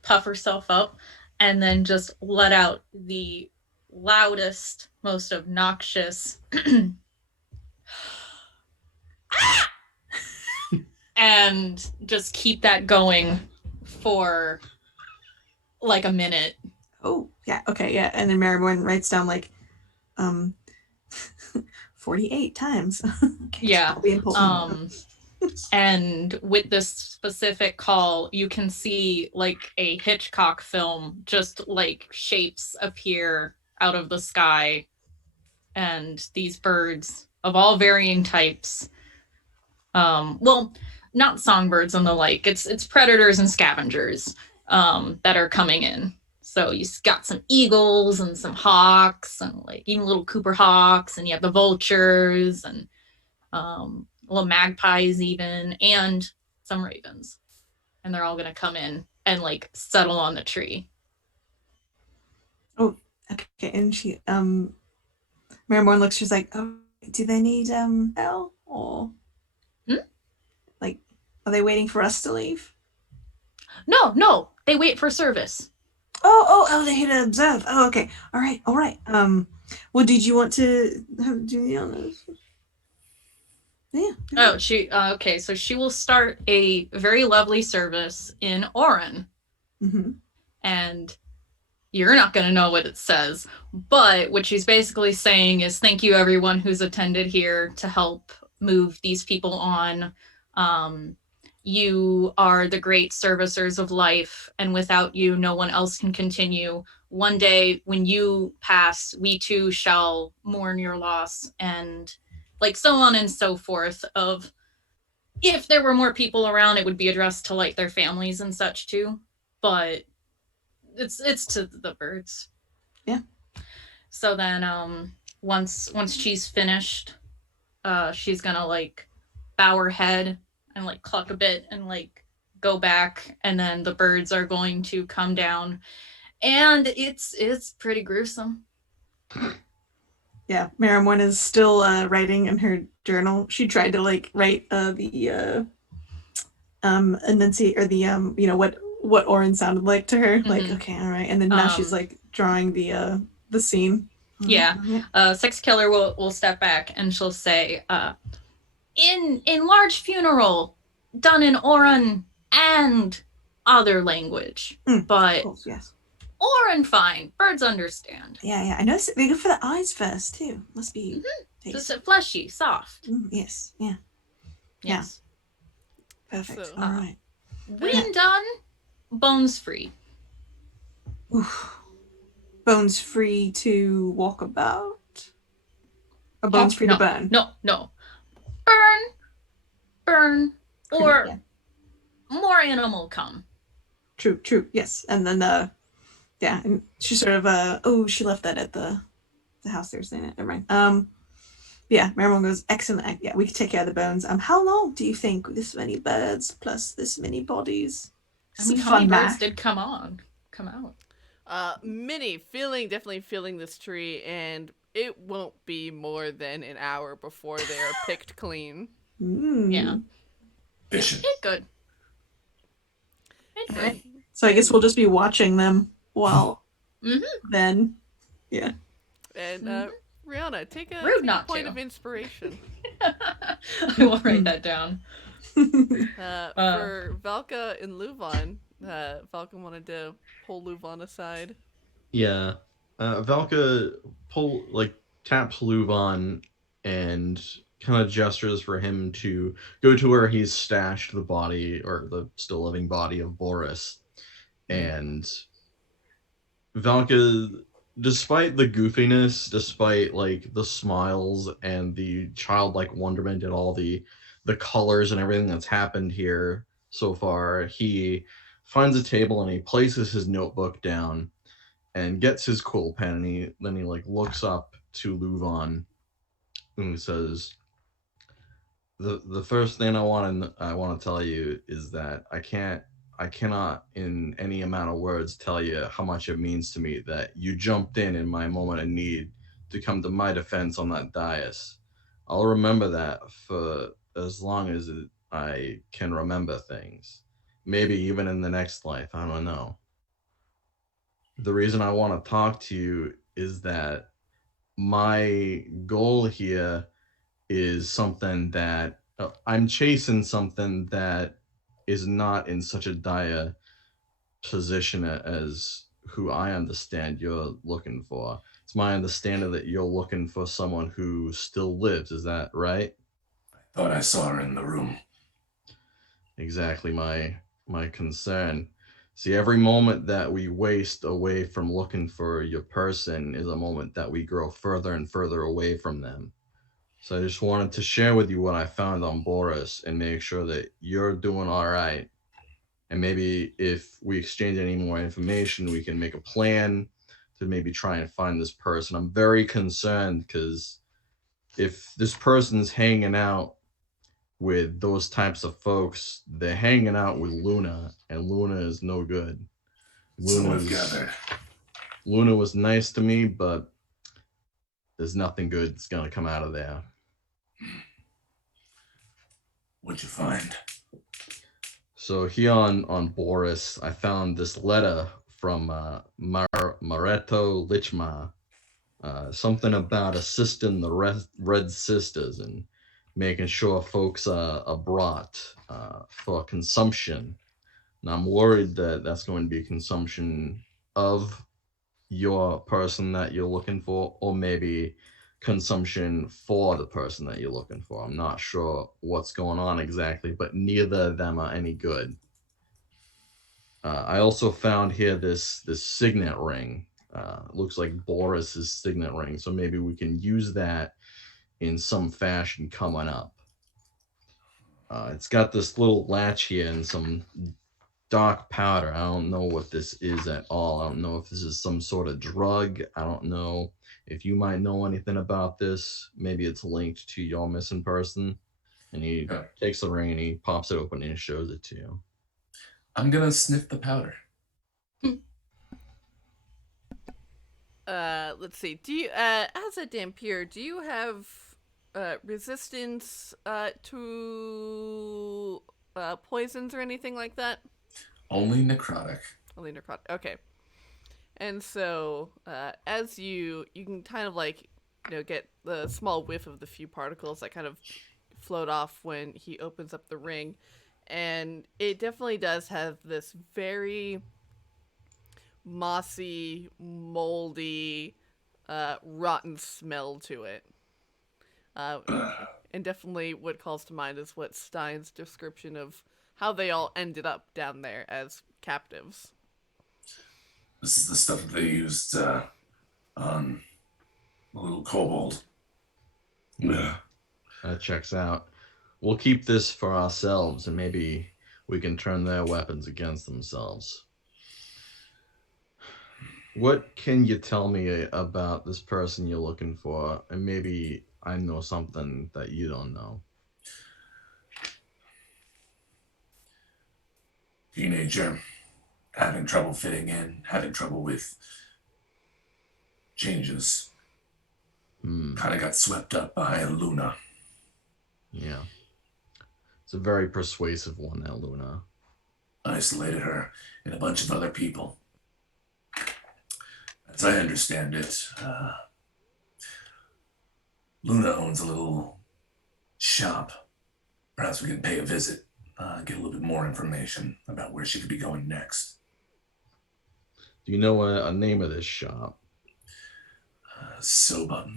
puff herself up, and then just let out the loudest, most obnoxious and just keep that going for like a minute. Oh, yeah, okay, yeah. And then Marrowmorn writes down like 48 times. Okay, yeah. And with this specific call, you can see like a Hitchcock film, just like shapes appear out of the sky, and these birds of all varying types. Well, not songbirds and the like. It's predators and scavengers that are coming in. So you got some eagles and some hawks and like even little Cooper hawks, and you have the vultures and little magpies even, and some ravens. And they're all gonna come in and like settle on the tree. Oh, okay. And she Marrowmorn looks, she's like, oh, do they need help or like are they waiting for us to leave? No, they wait for service. Oh, they're here to observe. Oh, okay. All right. Well, did you want to do the honors? Yeah. Oh, okay, so she will start a very lovely service in Orin. And you're not going to know what it says, but what she's basically saying is thank you everyone who's attended here to help move these people on. You are the great servicers of life, and without you, no one else can continue. One day, when you pass, we too shall mourn your loss, and like so on and so forth. Of if there were more people around, it would be addressed to like their families and such too. But it's to the birds. Yeah. So then, once she's finished, she's gonna like bow her head and like cluck a bit and like go back, and then the birds are going to come down, and it's pretty gruesome. Yeah, Marrowmorn is still writing in her journal. She tried to like write the enunciate or the what Orin sounded like to her. Like, okay, all right, and then now she's like drawing the scene. Yeah. Sex Killer will step back and she'll say, in large funeral done in Oran and other language, but Of course, yes. Oran fine. Birds understand. Yeah. I noticed they go for the eyes first too. Must be Just fleshy, soft. yes. Yeah. Yes. Perfect. So, All right. When done, bones free. Oof. Bones free to walk about? Or bones free to burn? No. Burn, or more animal come. True. Yes. And then, and she sort of, she left that at the house they were staying at. Never mind. Marrowmorn goes, excellent. Yeah, we can take care of the bones. How long do you think this many birds plus this many bodies? I mean, how many birds did come out? Definitely feeling this tree, and it won't be more than an hour before they are picked clean. Yeah. Efficient. It's good. Right. So I guess we'll just be watching them while then. Yeah. And Riana, take a point of inspiration. I will write that down. For Valka and LuVon, Valka wanted to pull LuVon aside. Yeah. Valka taps LuVon and kind of gestures for him to go to where he's stashed the body, or the still living body of Boris. And Valka, despite the goofiness, despite like the smiles and the childlike wonderment at all the colors and everything that's happened here so far, he finds a table and he places his notebook down and gets his quill pen, and then he looks up to LuVon and he says, the first thing I want to tell you is that I cannot in any amount of words tell you how much it means to me that you jumped in my moment of need to come to my defense on that dais. I'll remember that for as long as I can remember things. Maybe even in the next life, I don't know. The reason I want to talk to you is that my goal here is something that I'm chasing, something that is not in such a dire position as who I understand you're looking for. It's my understanding that you're looking for someone who still lives. Is that right? I thought I saw her in the room. Exactly my concern. See, every moment that we waste away from looking for your person is a moment that we grow further and further away from them. So I just wanted to share with you what I found on Boris and make sure that you're doing all right. And maybe if we exchange any more information, we can make a plan to maybe try and find this person. I'm very concerned because if this person's hanging out with those types of folks, they're hanging out with Luna, and Luna is no good. So I've gathered. Luna was nice to me, but there's nothing good that's gonna come out of there. What'd you find? So here on Boris, I found this letter from Mareto Lichma. Something about assisting the Red Sisters and making sure folks are brought for consumption. And I'm worried that that's going to be consumption of your person that you're looking for, or maybe consumption for the person that you're looking for. I'm not sure what's going on exactly, but neither of them are any good. I also found here this signet ring. Looks like Boris's signet ring, so maybe we can use that in some fashion coming up. It's got this little latch here and some dark powder. I don't know what this is at all. I don't know if this is some sort of drug. I don't know if you might know anything about this. Maybe it's linked to your missing person. And he takes the ring and he pops it open and shows it to you. I'm gonna sniff the powder. Let's see. Do you, as a Dampier, do you have resistance to poisons or anything like that? Only necrotic. Only necrotic. Okay. And so, as you can kind of like, get the small whiff of the few particles that kind of float off when he opens up the ring. And it definitely does have this very mossy, moldy, rotten smell to it. And definitely what calls to mind is what Stein's description of how they all ended up down there as captives. This is the stuff that they used on the little kobold. Yeah. That checks out. We'll keep this for ourselves, and maybe we can turn their weapons against themselves. What can you tell me about this person you're looking for? And maybe I know something that you don't know. Teenager, having trouble fitting in, having trouble with changes. Kind of got swept up by Luna. Yeah. It's a very persuasive one, that Luna. Isolated her and a bunch of other people. As I understand it, Luna owns a little shop. Perhaps we can pay a visit, get a little bit more information about where she could be going next. Do you know a name of this shop? Soba.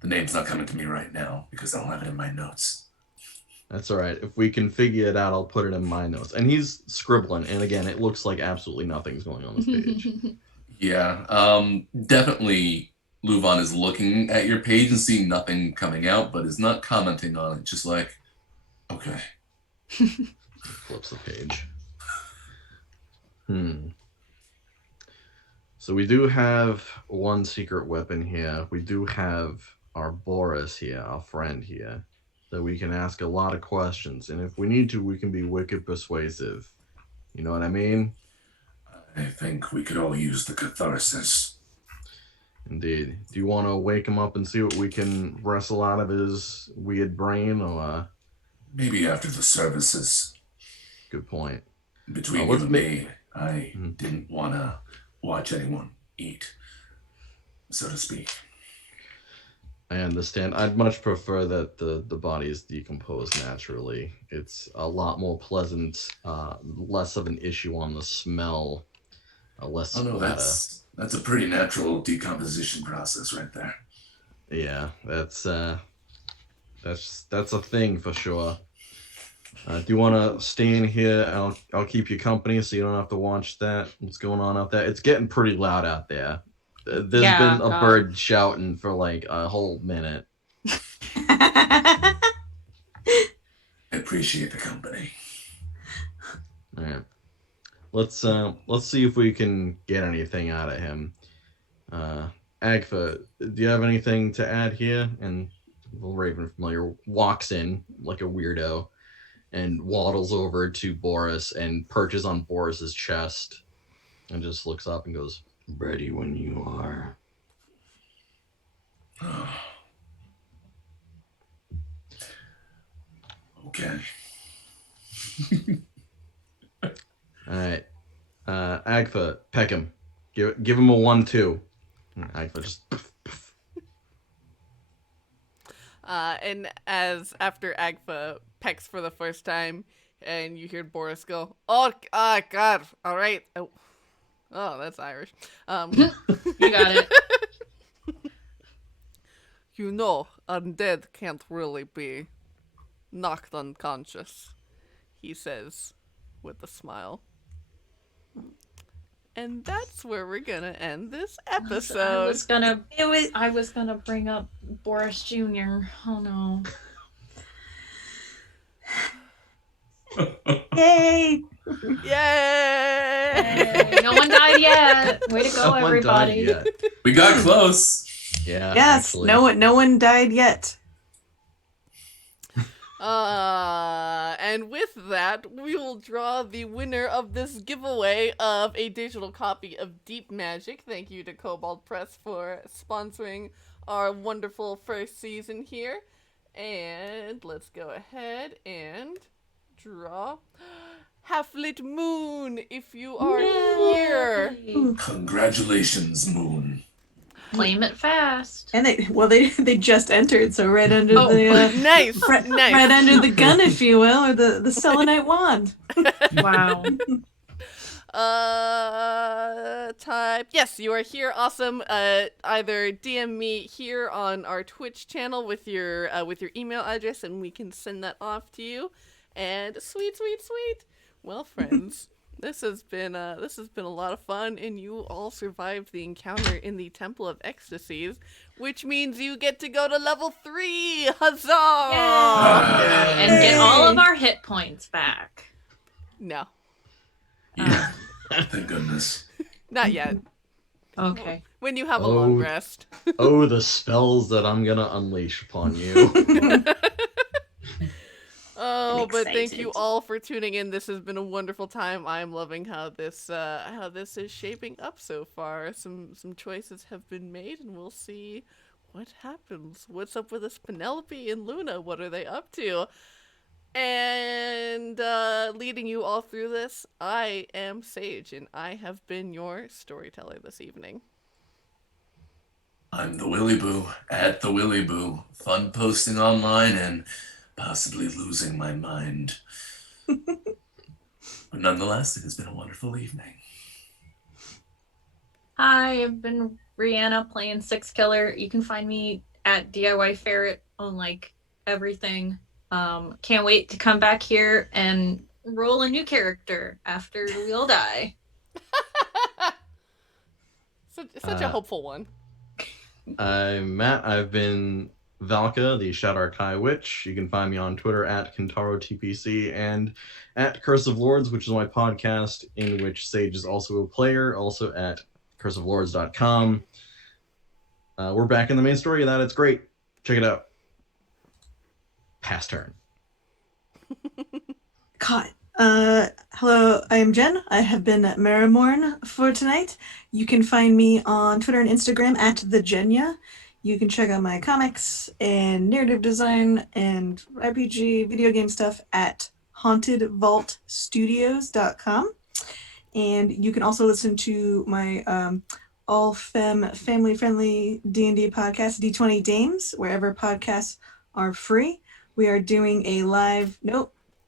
The name's not coming to me right now because I don't have it in my notes. That's all right. If we can figure it out, I'll put it in my notes. And he's scribbling, and again, it looks like absolutely nothing's going on this page. Yeah, definitely LuVon is looking at your page and seeing nothing coming out, but is not commenting on it. Just like, okay. Flips the page. So we do have one secret weapon here. We do have our Boris here, our friend here, that we can ask a lot of questions. And if we need to, we can be wicked persuasive. You know what I mean? I think we could all use the catharsis. Indeed. Do you want to wake him up and see what we can wrestle out of his weird brain, or maybe after the services? Good point. Between you and me, I didn't want to watch anyone eat, so to speak. I understand. I'd much prefer that the body is decomposed naturally. It's a lot more pleasant, less of an issue on the smell, less. Oh no, that's a pretty natural decomposition process right there. Yeah, that's a thing for sure. Do you want to stay in here? I'll keep you company so you don't have to watch that. What's going on out there? It's getting pretty loud out there. There's been a bird shouting for like a whole minute. I appreciate the company. All right. Let's see if we can get anything out of him. Agfa, do you have anything to add here? And Raven Familiar walks in like a weirdo and waddles over to Boris and perches on Boris's chest and just looks up and goes, "Ready when you are." Okay. All right. Agfa, peck him. Give him a 1-2. Agfa just. And as after Agfa pecks for the first time, and you hear Boris go, "Oh, God, all right." Oh, that's Irish. You got it. You know, undead can't really be knocked unconscious, he says with a smile. And that's where we're gonna end this episode. I was gonna bring up Boris Jr. Oh no. Yay! Yay! No one died yet. Way to go, Someone everybody. died yet. We got close. Yeah. Yes, actually. no one died yet. And with that, we will draw the winner of this giveaway of a digital copy of Deep Magic. Thank you to Kobold Press for sponsoring our wonderful first season here. And let's go ahead and draw half-lit moon if you are here. Yay. Congratulations, Moon. Claim it fast. And they just entered, so right under Oh. the Nice, right nice. under the gun, if you will, or the selenite wand. Wow. Type. Yes, you are here. Awesome. Either DM me here on our Twitch channel with your email address, and we can send that off to you. And sweet. Well, friends, this has been a lot of fun, and you all survived the encounter in the Temple of Ecstasy, which means you get to go to level 3. Huzzah! Yay. And get all of our hit points back. No, Yeah. Thank goodness. not yet. Okay. When you have a long rest. Oh, the spells that I'm gonna unleash upon you. Oh, I'm but thank excited. you all for tuning in. This has been a wonderful time. I am loving how this is shaping up so far. Some choices have been made, and we'll see what happens. What's up with this Penelope and Luna? What are they up to? And leading you all through this, I am Sage, and I have been your storyteller this evening. I'm the Willy Boo at the Willy Boo. Fun posting online and possibly losing my mind. But nonetheless, it has been a wonderful evening. Hi, I've been Riana playing Six Killer. You can find me at DIY Ferret on like everything. Can't wait to come back here and roll a new character after we all die. Such a hopeful one. I'm Matt. I've been Valka, the Shadow Kai Witch. You can find me on Twitter at KintaroTPC and at Curse of Lords, which is my podcast in which Sage is also a player, also at curseoflords.com. We're back in the main story of that. It's great. Check it out. Pass turn. Caught. Hello, I am Jen. I have been at Marrowmorn for tonight. You can find me on Twitter and Instagram at thejenya. You can check out my comics and narrative design and RPG video game stuff at hauntedvaultstudios.com. And you can also listen to my all-fem family-friendly D&D podcast, D20 Dames, wherever podcasts are free. We are doing a live,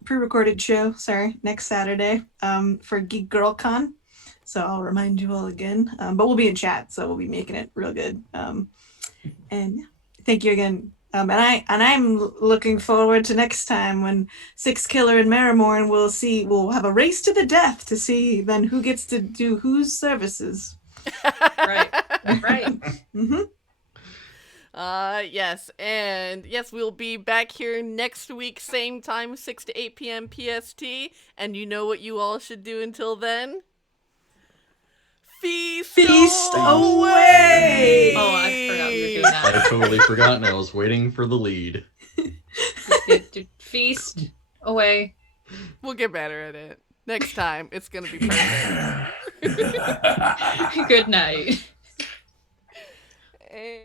pre-recorded show, next Saturday for Geek Girl Con. So I'll remind you all again. But we'll be in chat, so we'll be making it real good. And thank you again. And I'm looking forward to next time when Six Killer and Marrowmorn we'll have a race to the death to see then who gets to do whose services. Right. Mm-hmm. Yes, and yes, we'll be back here next week, same time, 6 to 8 p.m. PST, and you know what you all should do until then? Feast away! Oh, I forgot we were doing that. I totally forgot, and I was waiting for the lead. Feast away. We'll get better at it. Next time, it's gonna be perfect. Good night. And-